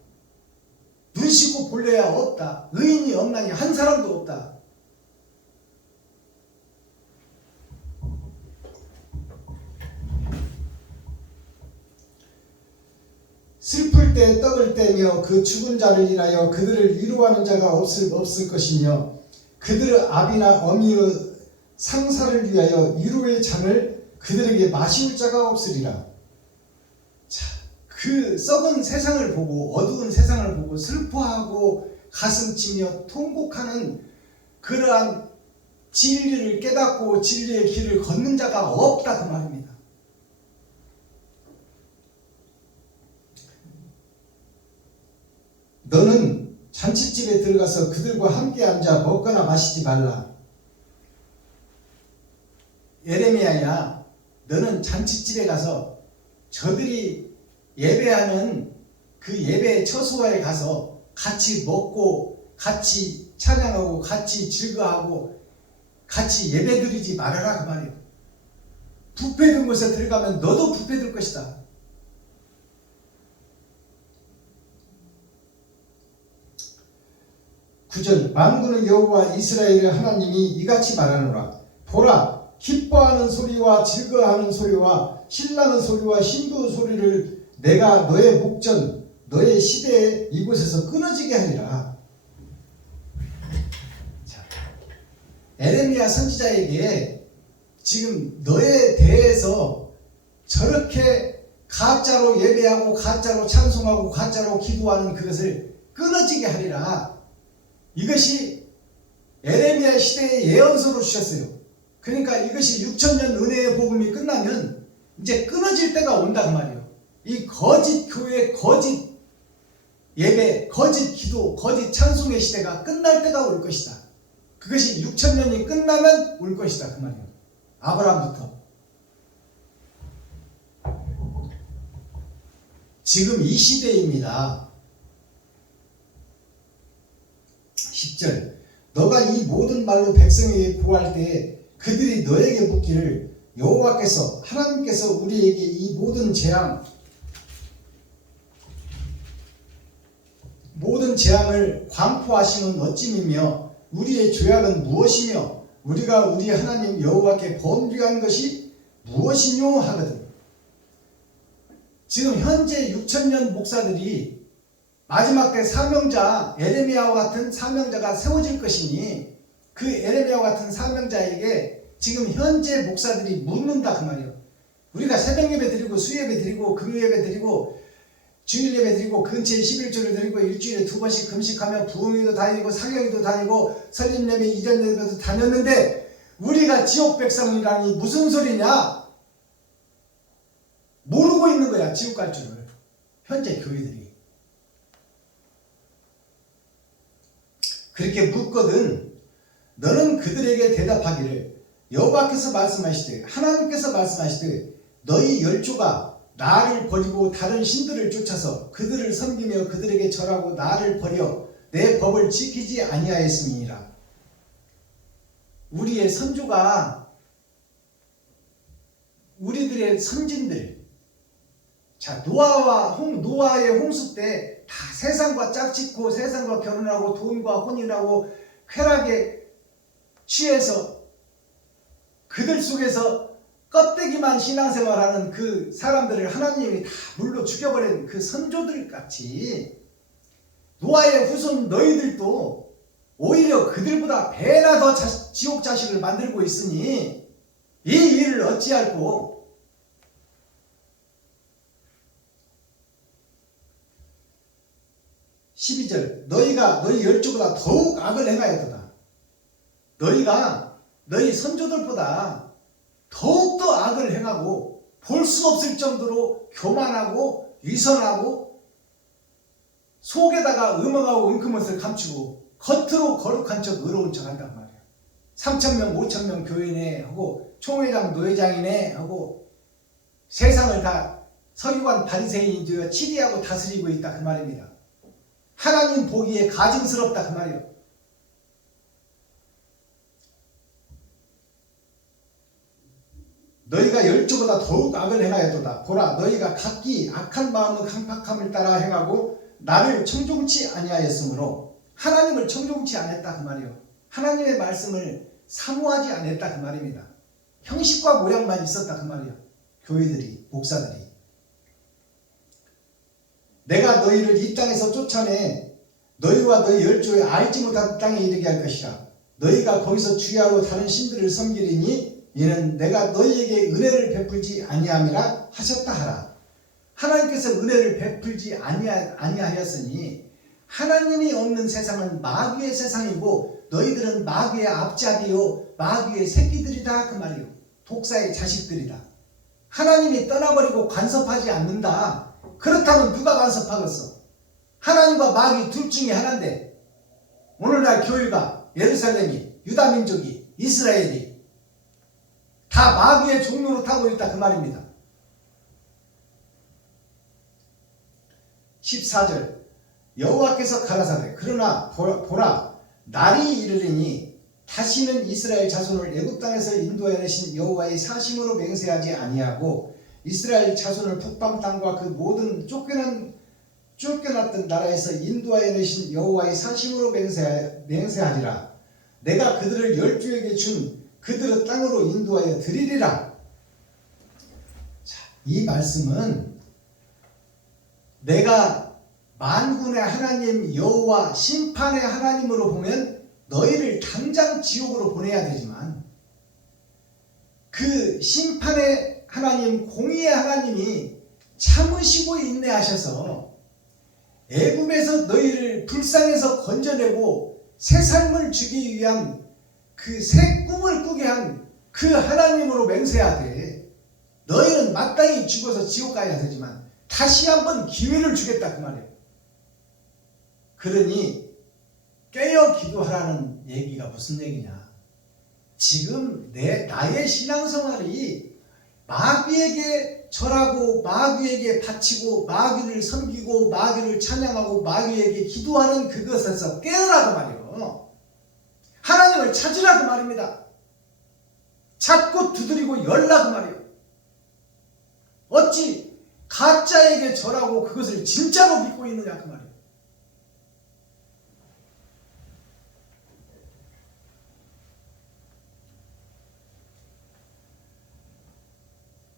눈 씻고 볼래야 없다. 의인이 없나니 한 사람도 없다. 슬플 때 떡을 떼며 그 죽은 자를 인하여 그들을 위로하는 자가 없을 것이며, 그들의 아비나 어미의 상사를 위하여 위로의 잔을 그들에게 마실 자가 없으리라. 자, 그 썩은 세상을 보고 어두운 세상을 보고 슬퍼하고 가슴치며 통곡하는 그러한 진리를 깨닫고 진리의 길을 걷는 자가 없다 그 말입니다. 너는 잔치집에 들어가서 그들과 함께 앉아 먹거나 마시지 말라. 예레미야야, 너는 잔치집에 가서 저들이 예배하는 그 예배 처소에 가서 같이 먹고 같이 찬양하고 같이 즐거워하고 같이 예배드리지 말아라 그 말이에요. 부패된 곳에 들어가면 너도 부패될 것이다. 구절. 만군의 여호와 이스라엘의 하나님이 이같이 말하노라. 보라, 기뻐하는 소리와 즐거워하는 소리와 신나는 소리와 신부의 소리를 내가 너의 목전 너의 시대에 이곳에서 끊어지게 하리라. 자, 에레미야 선지자에게 지금 너에 대해서 저렇게 가짜로 예배하고 가짜로 찬송하고 가짜로 기도하는 그것을 끊어지게 하리라. 이것이 에레미야 시대의 예언서로 주셨어요. 그러니까 이것이 6천년 은혜의 복음이 끝나면 이제 끊어질 때가 온다 그 말이에요. 이 거짓 교회, 거짓 예배, 거짓 기도, 거짓 찬송의 시대가 끝날 때가 올 것이다. 그것이 6천년이 끝나면 올 것이다 그 말이에요. 아브라함부터. 지금 이 시대입니다. 10절. 너가 이 모든 말로 백성에게 고할 때에 그들이 너에게 묻기를 여호와께서 하나님께서 우리에게 이 모든 재앙을 광포하시는 어찌미며 우리의 죄악은 무엇이며 우리가 우리 하나님 여호와께 범죄한 것이 무엇이뇨 하거든. 지금 현재 6,000년 목사들이 마지막 때 사명자 에레미야와 같은 사명자가 세워질 것이니 그 에레미야와 같은 사명자에게 지금 현재 목사들이 묻는다 그 말이에요. 우리가 새벽예배 드리고 수예배 드리고 금요예배 드리고 주일예배 드리고 근처에 11조를 드리고 일주일에 2번씩 금식하며 부흥회도 다니고 사경회도 다니고 설립예배 이전예배도 다녔는데 우리가 지옥 백성이라니 무슨 소리냐? 모르고 있는 거야. 지옥 갈 줄을. 현재 교회들이 그렇게 묻거든 너는 그들에게 대답하기를 여호와께서 말씀하시되 하나님께서 말씀하시되 너희 열조가 나를 버리고 다른 신들을 쫓아서 그들을 섬기며 그들에게 절하고 나를 버려 내 법을 지키지 아니하였음이니라. 우리의 선조가 우리들의 선진들 자 노아의 홍수 때 다 세상과 짝짓고 세상과 결혼하고 돈과 혼인하고 쾌락에 취해서 그들 속에서 껍데기만 신앙생활하는 그 사람들을 하나님이 다 물로 죽여버린 그 선조들 같이 노아의 후손 너희들도 오히려 그들보다 배나 더 지옥 자식을 만들고 있으니 이 일을 어찌할꼬. 12절 너희가 너희 열조보다 더욱 악을 행하였도다. 너희가 너희 선조들보다 더욱더 악을 행하고 볼 수 없을 정도로 교만하고 위선하고 속에다가 음행하고 은큼옷을 감추고 겉으로 거룩한 척 의로운 척 한단 말이야. 3,000명 5,000명 교인에 하고 총회장 노회장이네 하고 세상을 다 서기관 바리새인인 줄 치리하고 다스리고 있다 그 말입니다. 하나님 보기에 가증스럽다 그 말이에요. 너희가 열조보다 더욱 악을 행하였도다. 보라 너희가 각기 악한 마음의 강팍함을 따라 행하고 나를 청종치 아니하였으므로 하나님을 청종치 않았다 그 말이에요. 하나님의 말씀을 사모하지 않았다 그 말입니다. 형식과 모양만 있었다 그 말이에요. 교회들이 목사들이 내가 너희를 이 땅에서 쫓아내 너희와 너희 열조에 알지 못한 땅에 이르게 할 것이라. 너희가 거기서 주야로 다른 신들을 섬기리니 이는 내가 너희에게 은혜를 베풀지 아니함이라 하셨다 하라. 하나님께서 은혜를 베풀지 아니하였으니 하나님이 없는 세상은 마귀의 세상이고 너희들은 마귀의 앞잡이요 마귀의 새끼들이다 그 말이요. 독사의 자식들이다. 하나님이 떠나버리고 간섭하지 않는다. 그렇다면 누가 간섭하겠어? 하나님과 마귀 둘 중에 하나인데 오늘날 교회가 예루살렘이 유다민족이 이스라엘이 다 마귀의 종로로 타고 있다 그 말입니다. 14절 여호와께서 가라사대 그러나 보라 날이 이르리니 다시는 이스라엘 자손을 애굽 땅에서 인도해내신 여호와의 사심으로 맹세하지 아니하고 이스라엘 자손을 북방 땅과 그 모든 쫓겨났던 나라에서 인도하여내신 여호와의 사심으로 맹세하리라. 내가 그들을 열조에게 준 그들의 땅으로 인도하여 드리리라. 자, 이 말씀은 내가 만군의 하나님 여호와 심판의 하나님으로 보면 너희를 당장 지옥으로 보내야 되지만 그 심판의 하나님 공의의 하나님이 참으시고 인내하셔서 애굽에서 너희를 불쌍해서 건져내고 새 삶을 주기 위한 그 새 꿈을 꾸게 한 그 하나님으로 맹세하되 너희는 마땅히 죽어서 지옥 가야 되지만 다시 한번 기회를 주겠다 그 말이에요. 그러니 깨어 기도하라는 얘기가 무슨 얘기냐. 지금 나의 신앙생활이 마귀에게 절하고 마귀에게 바치고 마귀를 섬기고 마귀를 찬양하고 마귀에게 기도하는 그것에서 깨어라 그 말이에요. 하나님을 찾으라 그 말입니다. 자꾸 두드리고 열라 그 말이에요. 어찌 가짜에게 절하고 그것을 진짜로 믿고 있느냐 그 말이에요.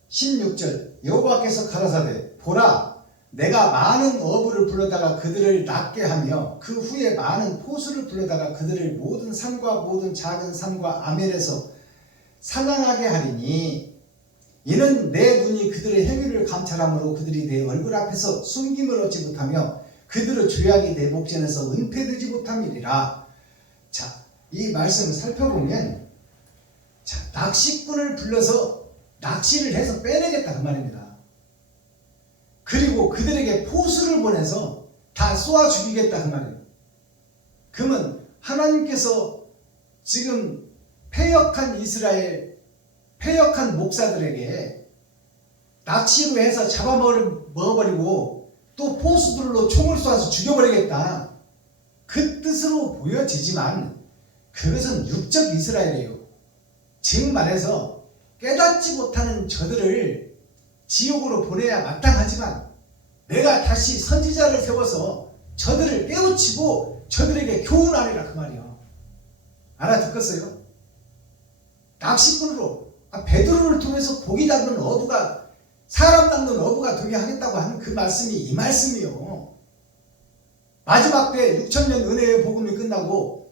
16절 여호와께서 가라사대 보라 내가 많은 어부를 불러다가 그들을 낫게 하며 그 후에 많은 포수를 불러다가 그들을 모든 산과 모든 작은 산과 아멜에서 산란하게 하리니 이는 내 눈이 그들의 행위를 감찰함으로 그들이 내 얼굴 앞에서 숨김을 얻지 못하며 그들의 죄악이 내 목전에서 은폐되지 못함이리라. 자, 이 말씀을 살펴보면 자, 낚시꾼을 불러서 낚시를 해서 빼내겠다 그 말입니다. 그리고 그들에게 포수를 보내서 다 쏘아 죽이겠다 그 말이에요. 그러면 하나님께서 지금 패역한 이스라엘, 패역한 목사들에게 낚시로 해서 잡아먹어버리고 또 포수들로 총을 쏘아서 죽여버리겠다 그 뜻으로 보여지지만 그것은 육적 이스라엘이에요. 즉 말해서 깨닫지 못하는 저들을 지옥으로 보내야 마땅하지만 내가 다시 선지자를 세워서 저들을 깨우치고 저들에게 교훈하리라 그 말이요. 알아듣겠어요? 낚시꾼으로 베드로를 통해서 고기 잡는 어부가 사람 낚는 어부가 되게 하겠다고 하는 그 말씀이 이 말씀이요. 마지막 때 6천년 은혜의 복음이 끝나고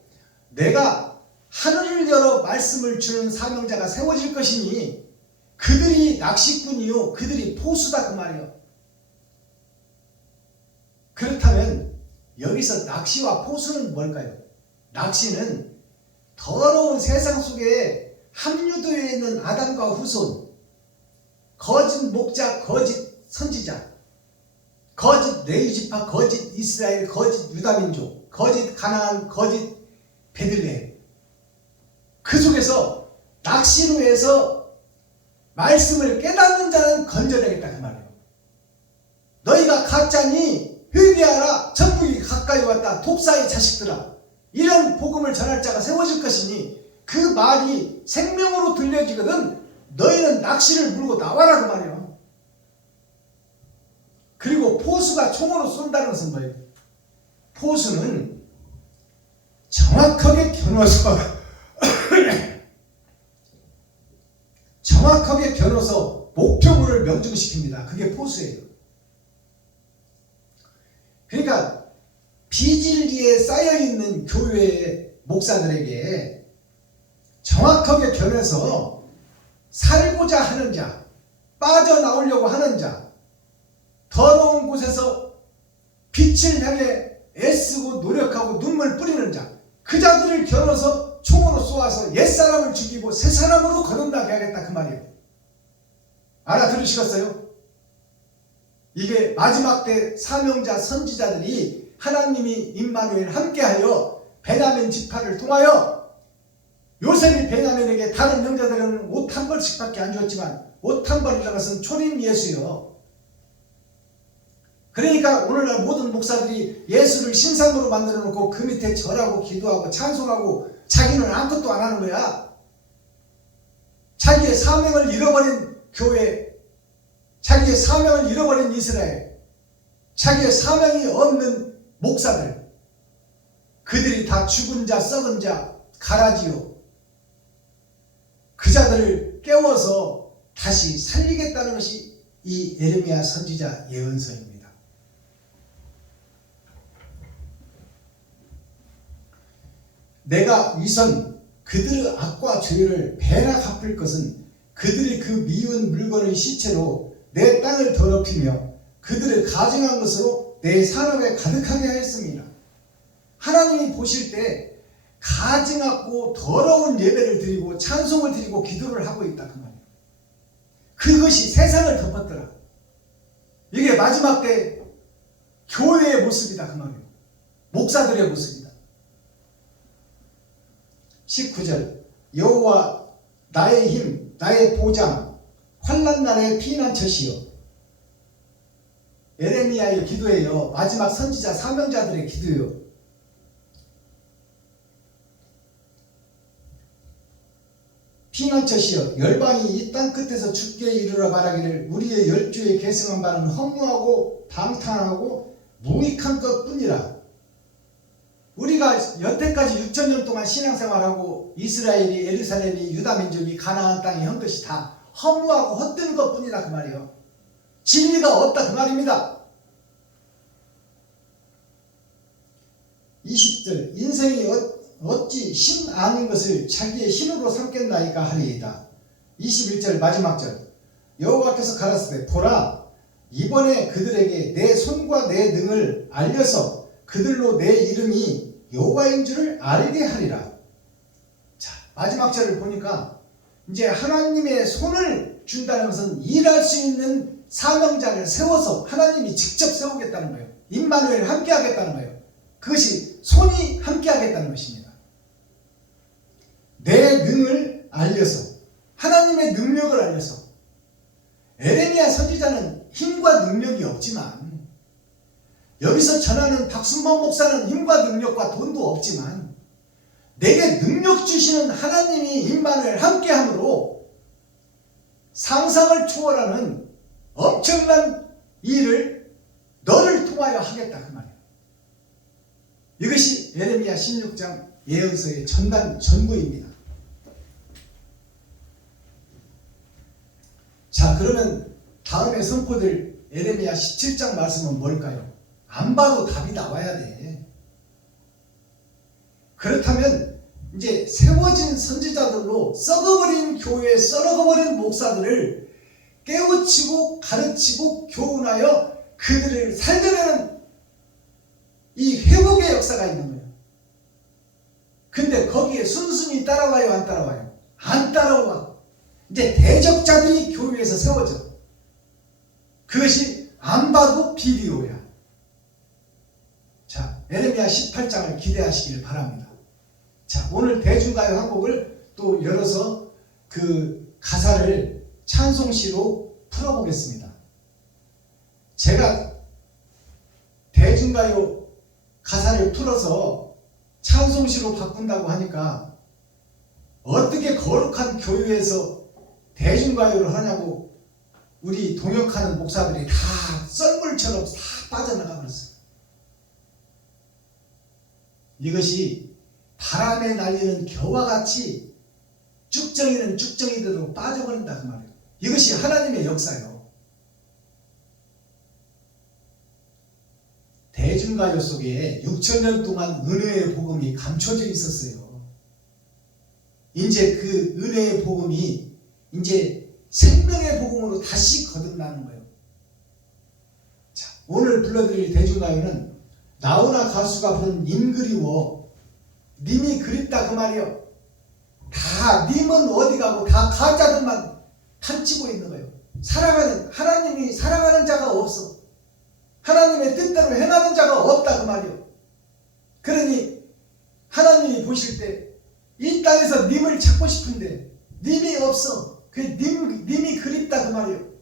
내가 하늘을 열어 말씀을 주는 사명자가 세워질 것이니 그들이 낚시꾼이요 그들이 포수다 그 말이요. 그렇다면 여기서 낚시와 포수는 뭘까요? 낚시는 더러운 세상 속에 함유되어 있는 아담과 후손, 거짓 목자, 거짓 선지자, 거짓 레위지파, 거짓 이스라엘, 거짓 유다민족, 거짓 가나안, 거짓 베들레헴, 그 속에서 낚시로 해서 말씀을 깨닫는 자는 건져내겠다 그 말이에요. 너희가 가짜니 회개하라, 천국이 가까이 왔다, 독사의 자식들아, 이런 복음을 전할 자가 세워질 것이니 그 말이 생명으로 들려지거든 너희는 낚시를 물고 나와라 그 말이에요. 그리고 포수가 총으로 쏜다는 것은 뭐예요? 포수는 정확하게 겨눠서 목표물을 명중시킵니다. 그게 포수예요. 그러니까 비진리에 쌓여있는 교회의 목사들에게 정확하게 겨눠서 살고자 하는 자, 빠져나오려고 하는 자, 더러운 곳에서 빛을 향해 애쓰고 노력하고 눈물 뿌리는 자, 그 자들을 겨눠서 총으로 쏘아서 옛사람을 죽이고 새사람으로 거듭나게 하겠다 그 말이에요. 알아들으시겠어요? 이게 마지막 때 사명자 선지자들이 하나님이 임마누엘 함께하여 베냐민 지파를 통하여 요셉이 베냐민에게 다른 형제들은 옷 한 벌씩밖에 안 줬지만 옷 한 벌이라는 것은 초림 예수요. 그러니까 오늘날 모든 목사들이 예수를 신상으로 만들어 놓고 그 밑에 절하고 기도하고 찬송하고 자기는 아무것도 안 하는 거야. 자기의 사명을 잃어버린 교회, 자기의 사명을 잃어버린 이스라엘, 자기의 사명이 없는 목사들, 그들이 다 죽은 자, 썩은 자, 가라지요. 그 자들을 깨워서 다시 살리겠다는 것이 이 예레미야 선지자 예언서입니다. 내가 위선 그들의 악과 죄를 배나 갚을 것은 그들이 그 미운 물건의 시체로 내 땅을 더럽히며 그들을 가증한 것으로 내 산업에 가득하게 하였습니다. 하나님이 보실 때 가증하고 더러운 예배를 드리고 찬송을 드리고 기도를 하고 있다 그 말이에요. 그것이 세상을 덮었더라. 이게 마지막 때 교회의 모습이다 그 말이에요. 목사들의 모습이다. 19절 여호와 나의 힘, 나의 보장, 환난 날의 피난처시요. 예레미야의 기도예요. 마지막 선지자 사명자들의 기도예요. 피난처시여 열방이 이 땅 끝에서 주께 이르러 말하기를 우리의 열주에 계승한 바는 허무하고 방탕하고 무익한 것뿐이라. 우리가 여태까지 6,000년 동안 신앙생활하고 이스라엘이 예루살렘이 유다 민족이 가나안 땅에 한 것이 다 허무하고 헛된 것뿐이다 그 말이에요. 진리가 없다 그 말입니다. 20절 인생이 어찌 신 아닌 것을 자기의 신으로 삼겠나이까 하리이다. 21절 마지막 절 여호와께서 가라사대 보라 이번에 그들에게 내 손과 내 능을 알려서 그들로 내 이름이 여호와인 줄을 알게 하리라. 자, 마지막 절을 보니까 이제 하나님의 손을 준다는 것은 일할 수 있는 사명자를 세워서 하나님이 직접 세우겠다는 거예요. 임마누엘 함께 하겠다는 거예요. 그것이 손이 함께 하겠다는 것입니다. 내 능을 알려서 하나님의 능력을 알려서 에레미야 선지자는 힘과 능력이 없지만 여기서 전하는 박순범 목사는 힘과 능력과 돈도 없지만 내게 능력 주시는 하나님이 임마누엘 함께함으로 상상을 초월하는 엄청난 일을 너를 통하여 하겠다 그 말이에요. 이것이 에레미야 16장 예언서의 전부입니다. 자, 그러면 다음에 선포될 에레미야 17장 말씀은 뭘까요? 안 봐도 답이 나와야 돼. 그렇다면 이제 세워진 선지자들로 썩어버린 교회, 썩어버린 목사들을 깨우치고 가르치고 교훈하여 그들을 살려내는 이 회복의 역사가 있는 거예요. 근데 거기에 순순히 따라와요, 안 따라와요? 안 따라와. 이제 대적자들이 교회에서 세워져. 그것이 안 봐도 비디오야. 자, 에레미야 18장을 기대하시길 바랍니다. 자, 오늘 대중가요 한 곡을 또 열어서 그 가사를 찬송시로 풀어보겠습니다. 제가 대중가요 가사를 풀어서 찬송시로 바꾼다고 하니까 어떻게 거룩한 교회에서 대중가요를 하냐고 우리 동역하는 목사들이 다 썰물처럼 다 빠져나가 버렸어요. 이것이 바람에 날리는 겨와 같이 쭉정이는 쭉정이대로 빠져버린다 그 말이에요. 이것이 하나님의 역사예요. 대중가요 속에 6,000년 동안 은혜의 복음이 감춰져 있었어요. 이제 그 은혜의 복음이 이제 생명의 복음으로 다시 거듭나는 거예요. 자, 오늘 불러드릴 대중가요는 나훈아 가수가 부른 님 그리워, 님이 그립다 그 말이에요. 다 님은 어디 가고 다 가짜들만 판치고 있는 거예요. 하나님이 사랑하는 자가 없어. 하나님의 뜻대로 행하는 자가 없다 그 말이에요. 그러니 하나님이 보실 때 이 땅에서 님을 찾고 싶은데 님이 없어. 그 님이 그립다 그 말이에요.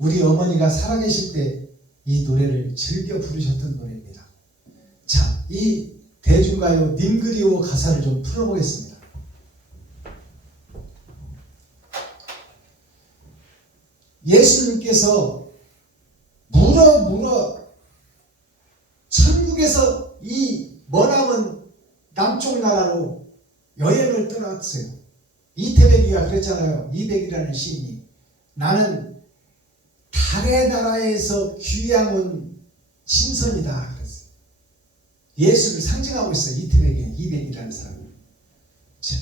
우리 어머니가 살아계실 때 이 노래를 즐겨 부르셨던 노래입니다. 자, 이 대중가요 님 그리워 가사를 좀 풀어보겠습니다. 예수님께서 물어 천국에서 이 머나먼 남쪽 나라로 여행을 떠났어요. 이태백이가 그랬잖아요. 이백이라는 시인이 나는 달의 나라에서 귀양 온 신선이다 그랬어요. 예수를 상징하고 있어요. 이태백이 이백이라는 사람이. 자,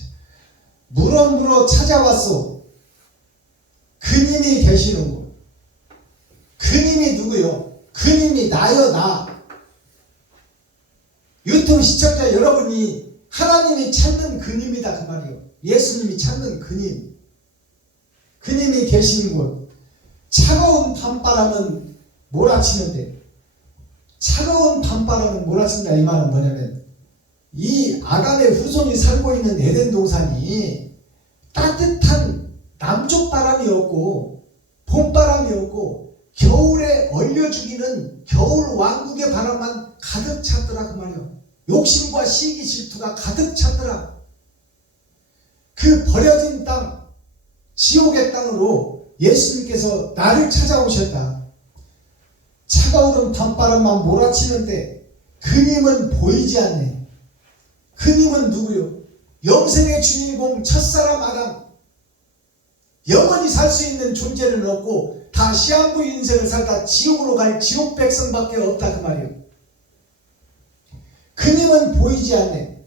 물어 찾아왔소. 그님이 계시는 곳. 그님이 누구요? 그님이 나요 나. 유튜브 시청자 여러분이 하나님이 찾는 그님이다 그 말이요. 예수님이 찾는 그님. 그님이 계신 곳. 차가운 밤바람은 몰아치는데, 차가운 밤바람은 몰아친다 이 말은 뭐냐면 이 아담의 후손이 살고 있는 에덴 동산이 따뜻한 남쪽 바람이 없고 봄바람이 없고 겨울에 얼려 죽이는 겨울 왕국의 바람만 가득 찼더라 그 말이요. 욕심과 시기 질투가 가득 찼더라. 그 버려진 땅, 지옥의 땅으로 예수님께서 나를 찾아오셨다. 차가운 밤바람만 몰아치는데 그님은 보이지 않네. 그님은 누구요? 영생의 주인공 첫사람 아담. 영원히 살 수 있는 존재는 없고 다 시한부 인생을 살다 지옥으로 갈 지옥 백성밖에 없다 그 말이에요. 그님은 보이지 않네.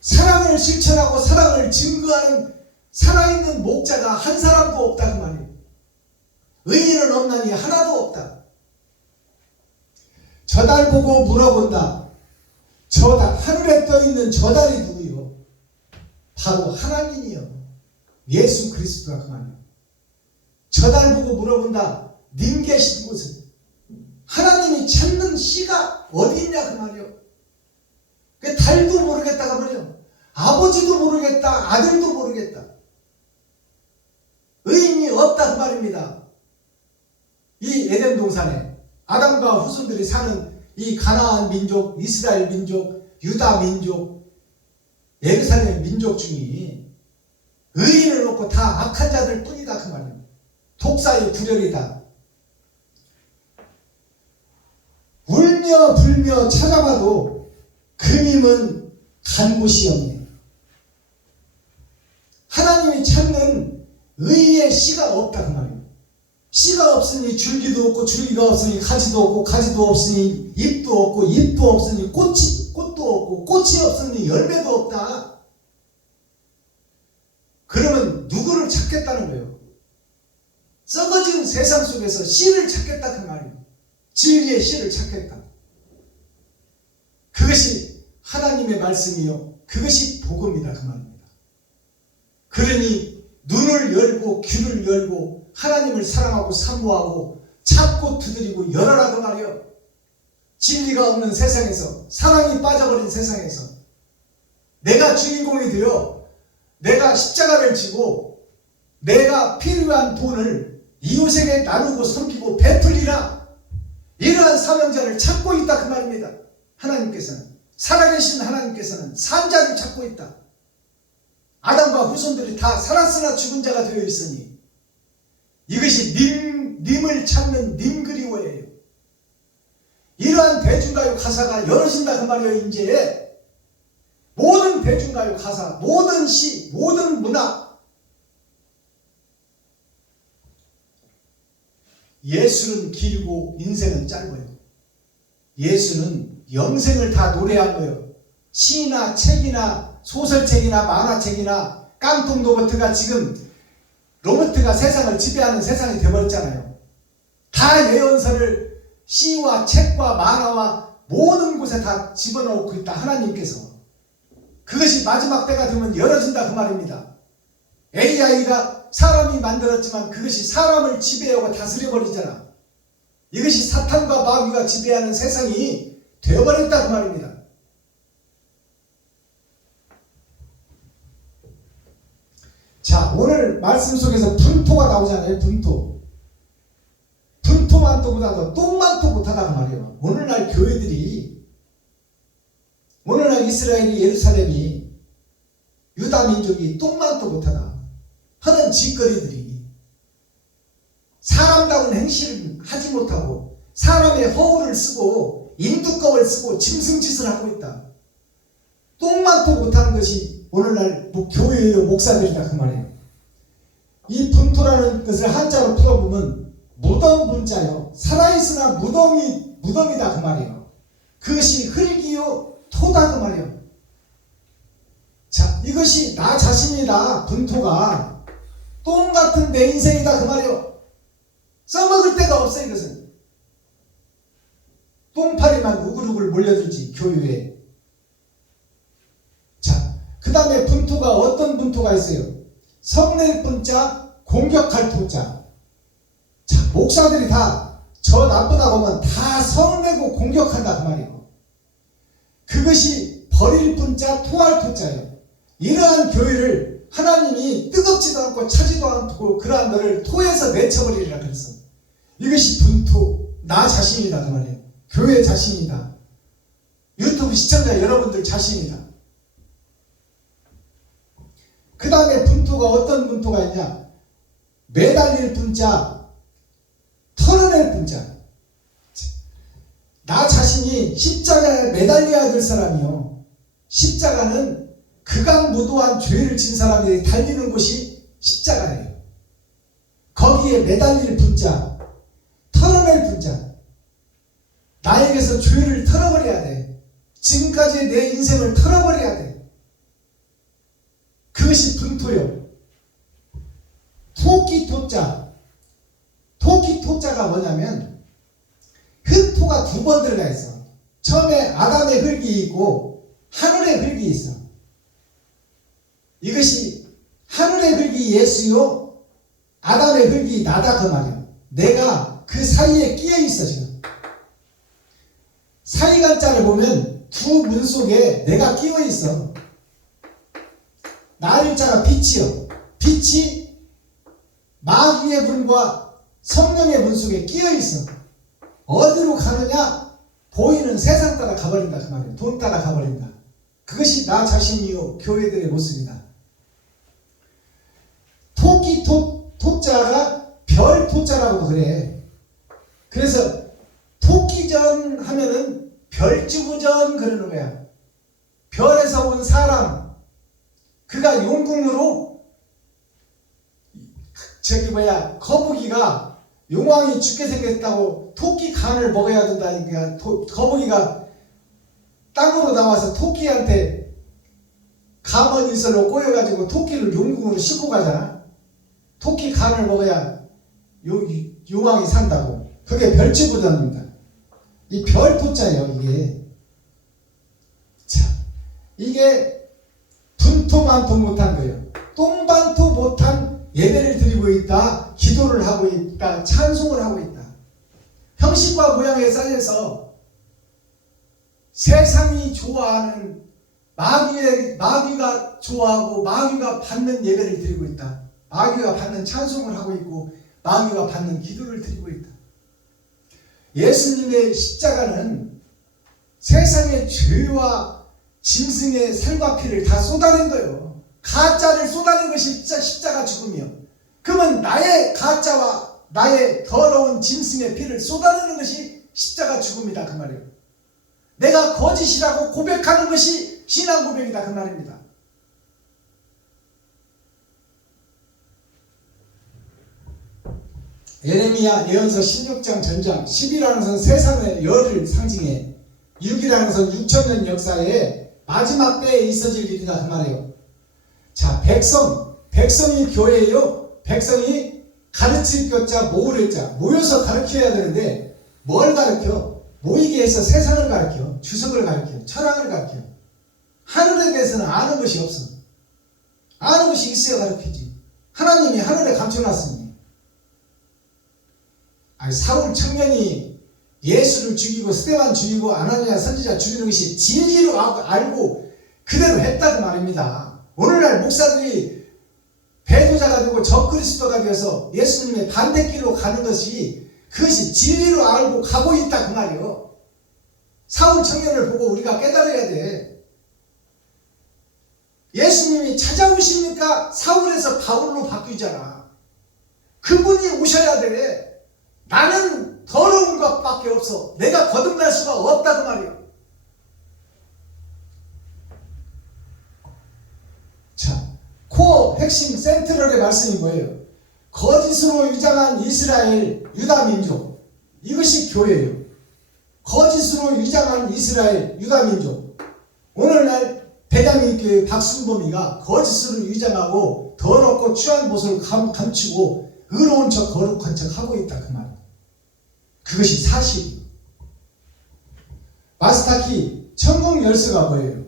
사랑을 실천하고 사랑을 증거하는 살아있는 목자가 한 사람도 없다 그 말이에요. 의인은 없나니 하나도 없다. 저 달 보고 물어본다. 저 달, 하늘에 떠있는 저 달이 누구요? 바로 하나님이요. 예수 그리스도가 그 말이에요. 저 달 보고 물어본다. 님 계신 곳은 하나님이 찾는 시가 어디 있냐 그 말이에요. 그 달도 모르겠다 그 말이에요. 아버지도 모르겠다. 아들도 모르겠다. 의인이 없다 그 말입니다. 이 에덴 동산에 아담과 후손들이 사는 이 가나안 민족, 이스라엘 민족, 유다 민족, 예루살렘 민족 중에 의인을 놓고 다 악한 자들 뿐이다 그 말입니다. 독사의 구렬이다. 울며 불며 찾아봐도 그님은 간 곳이 없네. 하나님이 찾는 의의 씨가 없다 그 말이에요. 씨가 없으니 줄기도 없고 줄기가 없으니 가지도 없고 가지도 없으니 잎도 없고 잎도 없으니 꽃도 없고 꽃이 없으니 열매도 없다. 그러면 누구를 찾겠다는 거예요? 썩어진 세상 속에서 씨를 찾겠다 그 말이에요. 진리의 씨를 찾겠다. 그것이 하나님의 말씀이요. 그것이 복음이다 그 말입니다. 그러니 눈을 열고 귀를 열고 하나님을 사랑하고 사모하고 찾고 두드리고 열어라 그 말이요. 진리가 없는 세상에서, 사랑이 빠져버린 세상에서 내가 주인공이 되어 내가 십자가를 지고 내가 필요한 돈을 이웃에게 나누고 섬기고 베풀리라. 이러한 사명자를 찾고 있다 그 말입니다. 하나님께서는, 살아계신 하나님께서는 산자를 찾고 있다. 아담과 후손들이 다 살았으나 죽은 자가 되어 있으니 이것이 님을 찾는 님 그리워예요. 이러한 대중가요 가사가 열어진다 그 말이에요. 이제 모든 대중가요 가사, 모든 시, 모든 문화, 예수는 길고 인생은 짧아요. 예수는 영생을 다 노래한 거예요. 시나 책이나 소설책이나 만화책이나 깡통 로버트가 지금 로버트가 세상을 지배하는 세상이 되어버렸잖아요. 다 예언서를 시와 책과 만화와 모든 곳에 다 집어넣고 있다 하나님께서. 그것이 마지막 때가 되면 열어진다 그 말입니다. AI가 사람이 만들었지만 그것이 사람을 지배하고 다스려버리잖아. 이것이 사탄과 마귀가 지배하는 세상이 되어버렸다 그 말입니다. 자, 오늘 말씀 속에서 분토가 나오잖아요. 분토. 똥만토보다도 똥만토 못하다 그 말이에요. 오늘날 교회들이, 오늘날 이스라엘이, 예루살렘이, 유다 민족이 똥만토 못하다 하는 짓거리들이, 사람다운 행실을 하지 못하고 사람의 허울을 쓰고 인두껍을 쓰고 짐승짓을 하고 있다. 똥만토 못하는 것이 오늘날 교회의 목사들이다 그 말이에요. 이 분토라는 것을 한자로 풀어보면 무덤 분자요, 살아있으나 무덤이다 그 말이에요. 그것이 흙이요 토다 그 말이에요. 자, 이것이 나 자신이다. 분토가 똥 같은 내 인생이다 그 말이에요. 써먹을 데가 없어. 이것은 똥파리만 우글우글 몰려들지 교회에. 자, 그 다음에 분토가 어떤 분토가 있어요? 성낼 분자, 공격할 토자. 자, 목사들이 다 저 나쁘다고 하면 다 성내고 공격한다 그 말이에요. 그것이 버릴 분자, 토할 토자예요. 이러한 교회를 하나님이 뜨겁지도 않고 차지도 않고 그러한 너를 토에서 내쳐버리리라 그랬어. 이것이 분토, 나 자신이다 그 말이에요. 교회 자신이다. 유튜브 시청자 여러분들 자신이다. 그 다음에 분토가 어떤 분토가 있냐? 매달릴 분자, 털어낼 분자. 나 자신이 십자가에 매달려야 될 사람이요. 십자가는 극악무도한 죄를 진 사람이 달리는 곳이 십자가예요. 거기에 매달릴 분자, 털어낼 분자. 나에게서 죄를 털어버려야 돼. 지금까지 내 인생을 털어버려야 돼. 그것이 분토요. 토끼 토자. 토끼 토자가 뭐냐면 흙토가 두 번 들어가 있어. 처음에 아담의 흙이 있고 하늘의 흙이 있어. 이것이 하늘의 흙이 예수요, 아담의 흙이 나다 그 말이야. 내가 그 사이에 끼어 있어 지금. 사이간자를 보면 두 문 속에 내가 끼어 있어. 나일자가 빛이요. 빛이 마귀의 분과 성령의 분 속에 끼어 있어. 어디로 가느냐? 보이는 세상 따라 가버린다 그 말이에요. 돈 따라 가버린다. 그것이 나 자신이요 교회들의 모습이다. 토끼 토자가 별 토자라고 그래. 그래서 토끼전 하면은 별주부전 그러는 거야. 별에서 온 사람, 그가 용궁으로 거북이가 용왕이 죽게 생겼다고 토끼 간을 먹어야 된다니까. 거북이가 땅으로 나와서 토끼한테 가머니설로 꼬여가지고 토끼를 용궁으로 싣고 가잖아. 토끼 간을 먹어야 용왕이 산다고. 그게 별주부전입니다. 이 별토자예요 이게. 자, 이게 분토만토 못한 거예요. 똥반토 못한 예배를 드리고 있다, 기도를 하고 있다, 찬송을 하고 있다. 형식과 모양에 쌓여서 세상이 좋아하는 마귀가 좋아하고 마귀가 받는 예배를 드리고 있다. 마귀가 받는 찬송을 하고 있고 마귀가 받는 기도를 드리고 있다. 예수님의 십자가는 세상의 죄와 짐승의 살과 피를 다 쏟아낸 거예요. 가짜를 쏟아낸 것이 십자가 죽음이요. 그러면 나의 가짜와 나의 더러운 짐승의 피를 쏟아내는 것이 십자가 죽음이다 그 말이에요. 내가 거짓이라고 고백하는 것이 신앙 고백이다 그 말입니다. 예레미야 예언서 16장 전장, 10이라는 것은 세상의 열을 상징해, 6이라는 것은 6천년 역사에 마지막 때에 있어질 일이다 그 말이에요. 자, 백성이 교회예요. 백성이 가르칠 것자, 모을 자, 모여서 가르쳐야 되는데 뭘 가르쳐? 모이게 해서 세상을 가르쳐, 주석을 가르쳐, 철학을 가르쳐. 하늘에 대해서는 아는 것이 없어. 아는 것이 있어야 가르치지. 하나님이 하늘에 감춰놨으니. 사울 청년이 예수를 죽이고 스데반 죽이고 아나니아 선지자 죽이는 것이 진리로 알고 그대로 했다고 말입니다. 오늘날 목사들이 배도자가 되고 적그리스도가 되어서 예수님의 반대길로 가는 것이 그것이 진리로 알고 가고 있다 그 말이요. 사울 청년을 보고 우리가 깨달아야 돼. 예수님이 찾아오시니까 사울에서 바울로 바뀌잖아. 그분이 오셔야 돼. 나는 더러운 것밖에 없어. 내가 거듭날 수가 없다 그 말이에요. 자, 코어 핵심 센트럴의 말씀이 뭐예요? 거짓으로 위장한 이스라엘 유다 민족, 이것이 교회예요. 거짓으로 위장한 이스라엘 유다 민족. 오늘날 베냐민 교회 박순범이가 거짓으로 위장하고 더럽고 추한 모습을 감추고 의로운 척 거룩한 척 하고 있다 그 말. 그것이 사실이에요. 마스터키 천국 열쇠가 뭐예요?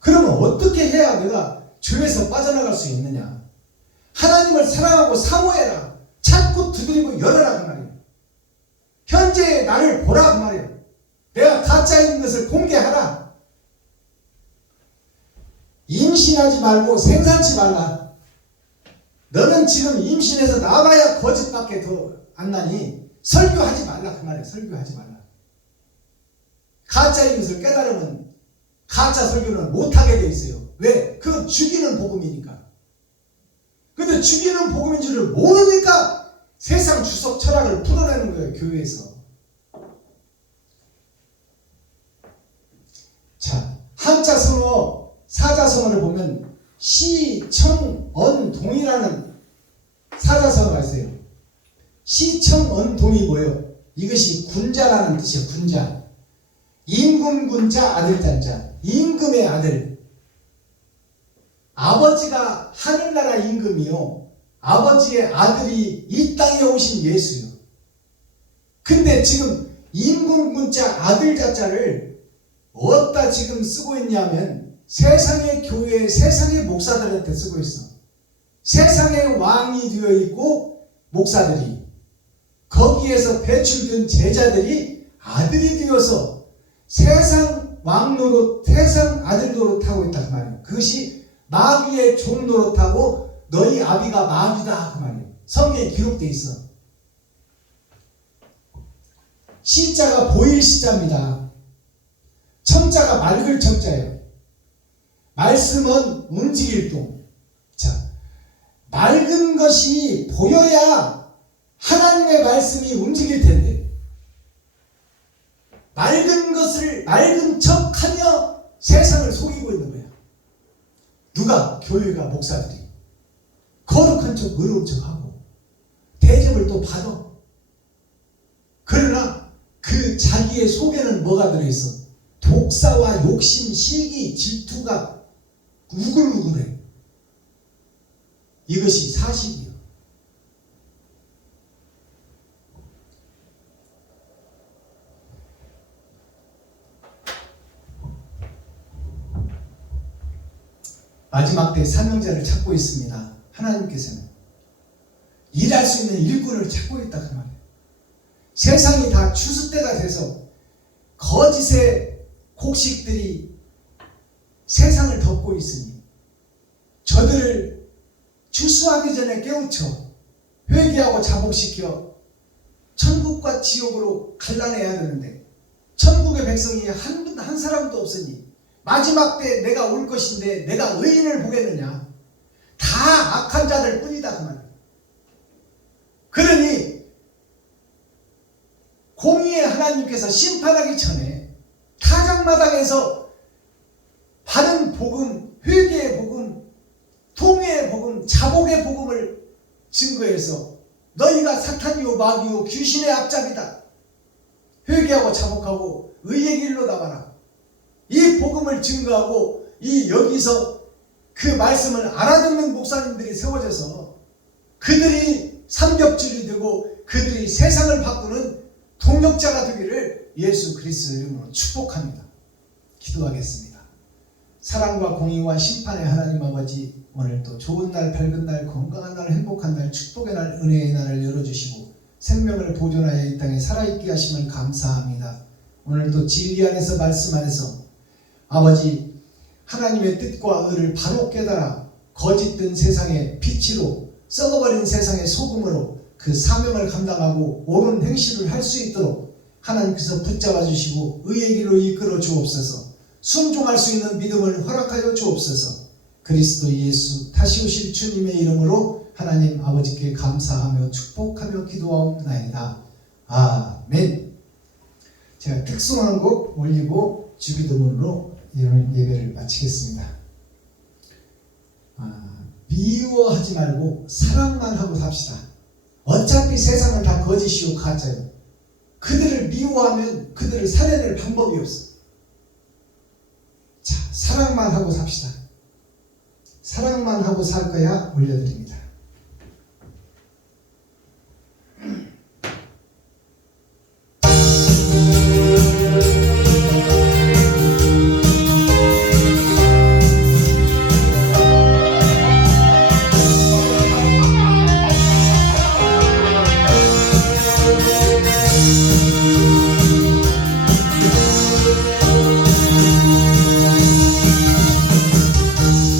그러면 어떻게 해야 내가 죄에서 빠져나갈 수 있느냐? 하나님을 사랑하고 사모해라. 찾고 두드리고 열어라 그 말이에요. 현재의 나를 보라 그 말이에요. 내가 가짜인 것을 공개하라. 임신하지 말고 생산치 말라. 너는 지금 임신해서 나와야 거짓밖에 더 안 나니 설교하지 말라 그 말이에요. 설교하지 말라. 가짜인 것을 깨달으면 가짜 설교는 못하게 돼 있어요. 왜? 그건 죽이는 복음이니까. 근데 죽이는 복음인 줄을 모르니까 세상 주석 철학을 풀어내는 거예요. 교회에서. 자, 한자 성어 사자성어를 보면 시청언동이라는 사자성어가 있어요. 시청언동이 뭐예요? 이것이 군자라는 뜻이에요. 군자. 임금군자 아들잔자. 임금의 아들. 아버지가 하늘나라 임금이요. 아버지의 아들이 이 땅에 오신 예수요. 근데 지금 임금군자 아들자자를 어디다 지금 쓰고 있냐면 세상의 교회, 세상의 목사들한테 쓰고 있어. 세상의 왕이 되어 있고 목사들이 거기에서 배출된 제자들이 아들이 되어서 세상 왕 노릇, 세상 아들 노릇하고 있다 그 말이에요. 그것이 마귀의 종 노릇하고 너희 아비가 마귀다 그 말이에요. 성경에 기록되어 있어. 시자가 보일 시자입니다. 청자가 맑을 청자예요. 말씀은 움직일 동. 자, 맑은 것이 보여야 하나님의 말씀이 움직일 텐데 맑은 것을 맑은 척하며 세상을 속이고 있는 거야. 누가? 교회가 목사들이 거룩한 척 의로운 척하고 대접을 또 받아. 그러나 그 자기의 속에는 뭐가 들어있어? 독사와 욕심, 시기, 질투가 우글우글해. 이것이 사실이에요. 마지막 때 사명자를 찾고 있습니다. 하나님께서는 일할 수 있는 일꾼을 찾고 있다 그 말이에요. 세상이 다 추수 때가 돼서 거짓의 곡식들이 세상을 덮고 있으니 저들을 추수하기 전에 깨우쳐 회개하고 자복시켜 천국과 지옥으로 갈라내야 되는데 천국의 백성이 한 사람도 없으니 마지막 때 내가 올 것인데 내가 의인을 보겠느냐? 다 악한 자들 뿐이다 그 말이에요. 그러니 공의의 하나님께서 심판하기 전에 타작마당에서 바른 복음, 회개의 복음, 통회의 복음, 자복의 복음을 증거해서 너희가 사탄이요 마귀요 귀신의 앞잡이다. 회개하고 자복하고 의의 길로 나가라. 이 복음을 증거하고 이 여기서 그 말씀을 알아듣는 목사님들이 세워져서 그들이 삼겹줄이 되고 그들이 세상을 바꾸는 동력자가 되기를 예수 그리스도의 이름으로 축복합니다. 기도하겠습니다. 사랑과 공의와 심판의 하나님 아버지, 오늘도 좋은 날, 밝은 날, 건강한 날, 행복한 날, 축복의 날, 은혜의 날을 열어주시고 생명을 보존하여 이 땅에 살아있게 하심을 감사합니다. 오늘도 진리 안에서 말씀 안에서 아버지 하나님의 뜻과 의를 바로 깨달아 거짓된 세상의 빛으로 썩어버린 세상의 소금으로 그 그 사명을 감당하고 옳은 행실을 할 수 있도록 하나님께서 붙잡아 주시고 의의 길로 이끌어 주옵소서. 순종할 수 있는 믿음을 허락하여 주옵소서. 그리스도 예수 다시 오실 주님의 이름으로 하나님 아버지께 감사하며 축복하며 기도하옵나이다. 아멘. 제가 특송한 곡 올리고 주기도문으로 예배를 마치겠습니다. 미워하지 말고 사랑만 하고 삽시다. 어차피 세상은 다 거짓이요 가짜요. 그들을 미워하면 그들을 살해낼 방법이 없어. 자, 사랑만 하고 삽시다. 사랑만 하고 살 거야 올려드립니다.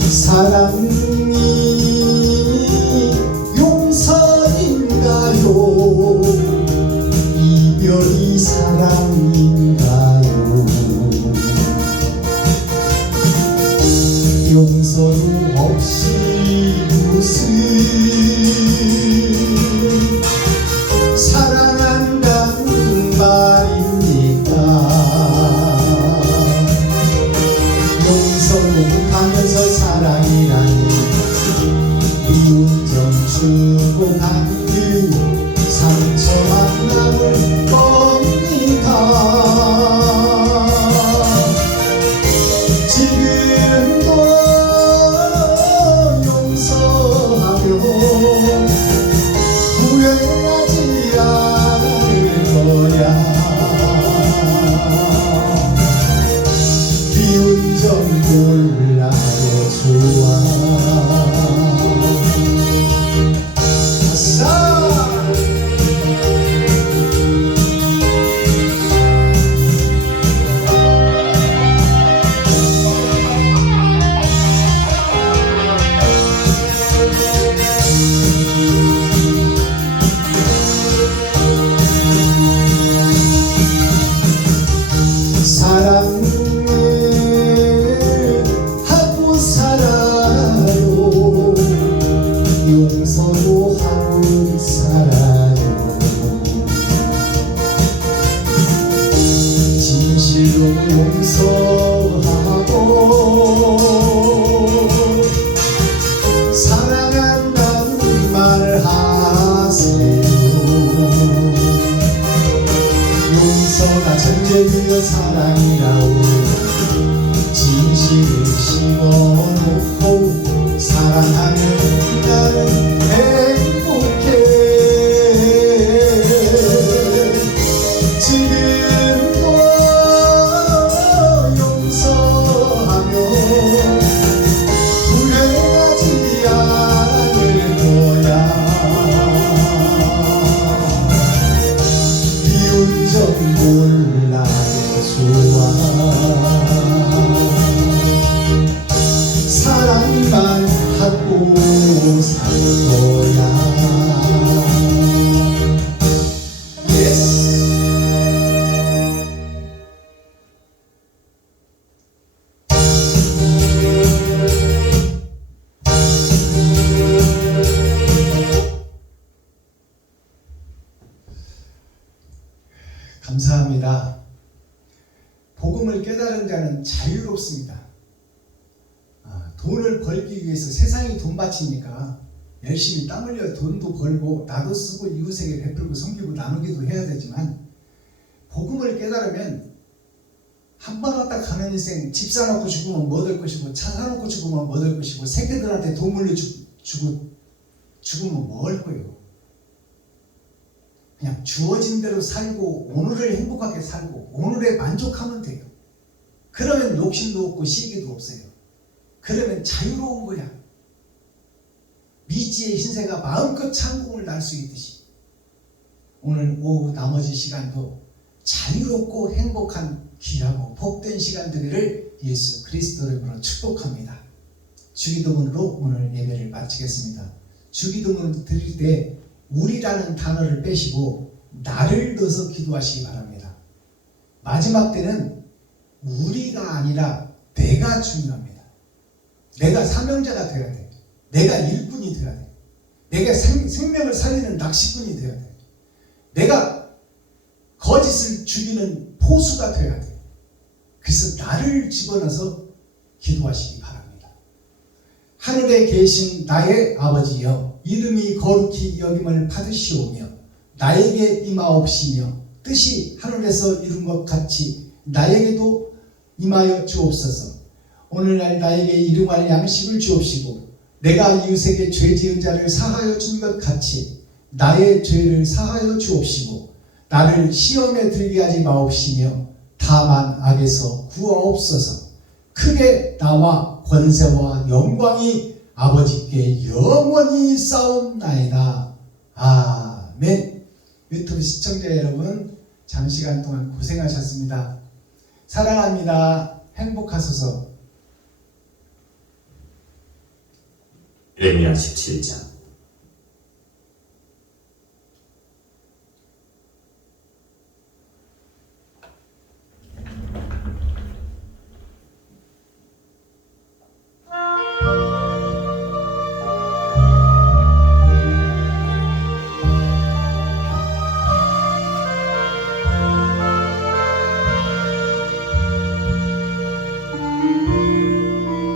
사랑이 용서인가요? 이별이 사랑인가요? 용서도 없이 무슨 사랑한다는 말입니까? 용서는 하면서 사랑이라니 미운 점 주고 받는 상처만 남을 겁니다. 지금도 용서하며 후회하지 않을 거야. 미운 점 몰라도 좋아. 아싸! 사랑을 하고 살아요. 용서도 하고 살아요. 진실로 용서하고 사랑한다는 말 하세요. 용서가 전쟁이여 사랑이라오. 진실을 심어놓고 사랑하면 나는 행복해. 지금도 용서하며 후회하지 않을 거야. 미운 점 몰라도 좋아. 사랑만 하고 살 거야. Yes. 감사합니다. 복음을 깨달은 자는 자유롭습니다. 돈을 벌기 위해서 세상이 돈 바치니까 열심히 땀 흘려 돈도 벌고 나도 쓰고 이웃에게 베풀고 섬기고 나누기도 해야 되지만, 복음을 깨달으면 한 번 왔다 가는 인생, 집 사놓고 죽으면 뭐 될 것이고 차 사놓고 죽으면 뭐 될 것이고 새끼들한테 돈 물려주고 죽으면 뭐 할 거예요. 그냥 주어진 대로 살고 오늘을 행복하게 살고 오늘에 만족하면 돼요. 그러면 욕심도 없고 시기도 없어요. 그러면 자유로운 거야. 미지의 신세가 마음껏 창공을 날 수 있듯이 오늘 오후 나머지 시간도 자유롭고 행복한 귀하고 복된 시간 되기를 예수 그리스도 이름으로 축복합니다. 주기도문으로 오늘 예배를 마치겠습니다. 주기도문 드릴 때 우리라는 단어를 빼시고 나를 넣어서 기도하시기 바랍니다. 마지막 때는 우리가 아니라 내가 중요합니다. 내가 사명자가 되어야 돼. 내가 일꾼이 되어야 돼. 내가 생명을 살리는 낚시꾼이 되어야 돼. 내가 거짓을 죽이는 포수가 되어야 돼. 그래서 나를 집어넣어서 기도하시기 바랍니다. 하늘에 계신 나의 아버지여, 이름이 거룩히 여김을 받으시오며 나에게 임하옵시며 뜻이 하늘에서 이룬 것 같이 나에게도 임하여 주옵소서. 오늘날 나에게 일용할 양식을 주옵시고 내가 이웃에게 죄 지은 자를 사하여 준 것 같이 나의 죄를 사하여 주옵시고 나를 시험에 들게 하지 마옵시며 다만 악에서 구하옵소서. 크게 나와 권세와 영광이 아버지께 영원히 싸움나이다. 아멘. 유튜브 시청자 여러분, 장시간 동안 고생하셨습니다. 사랑합니다. 행복하소서. 예레미야 17장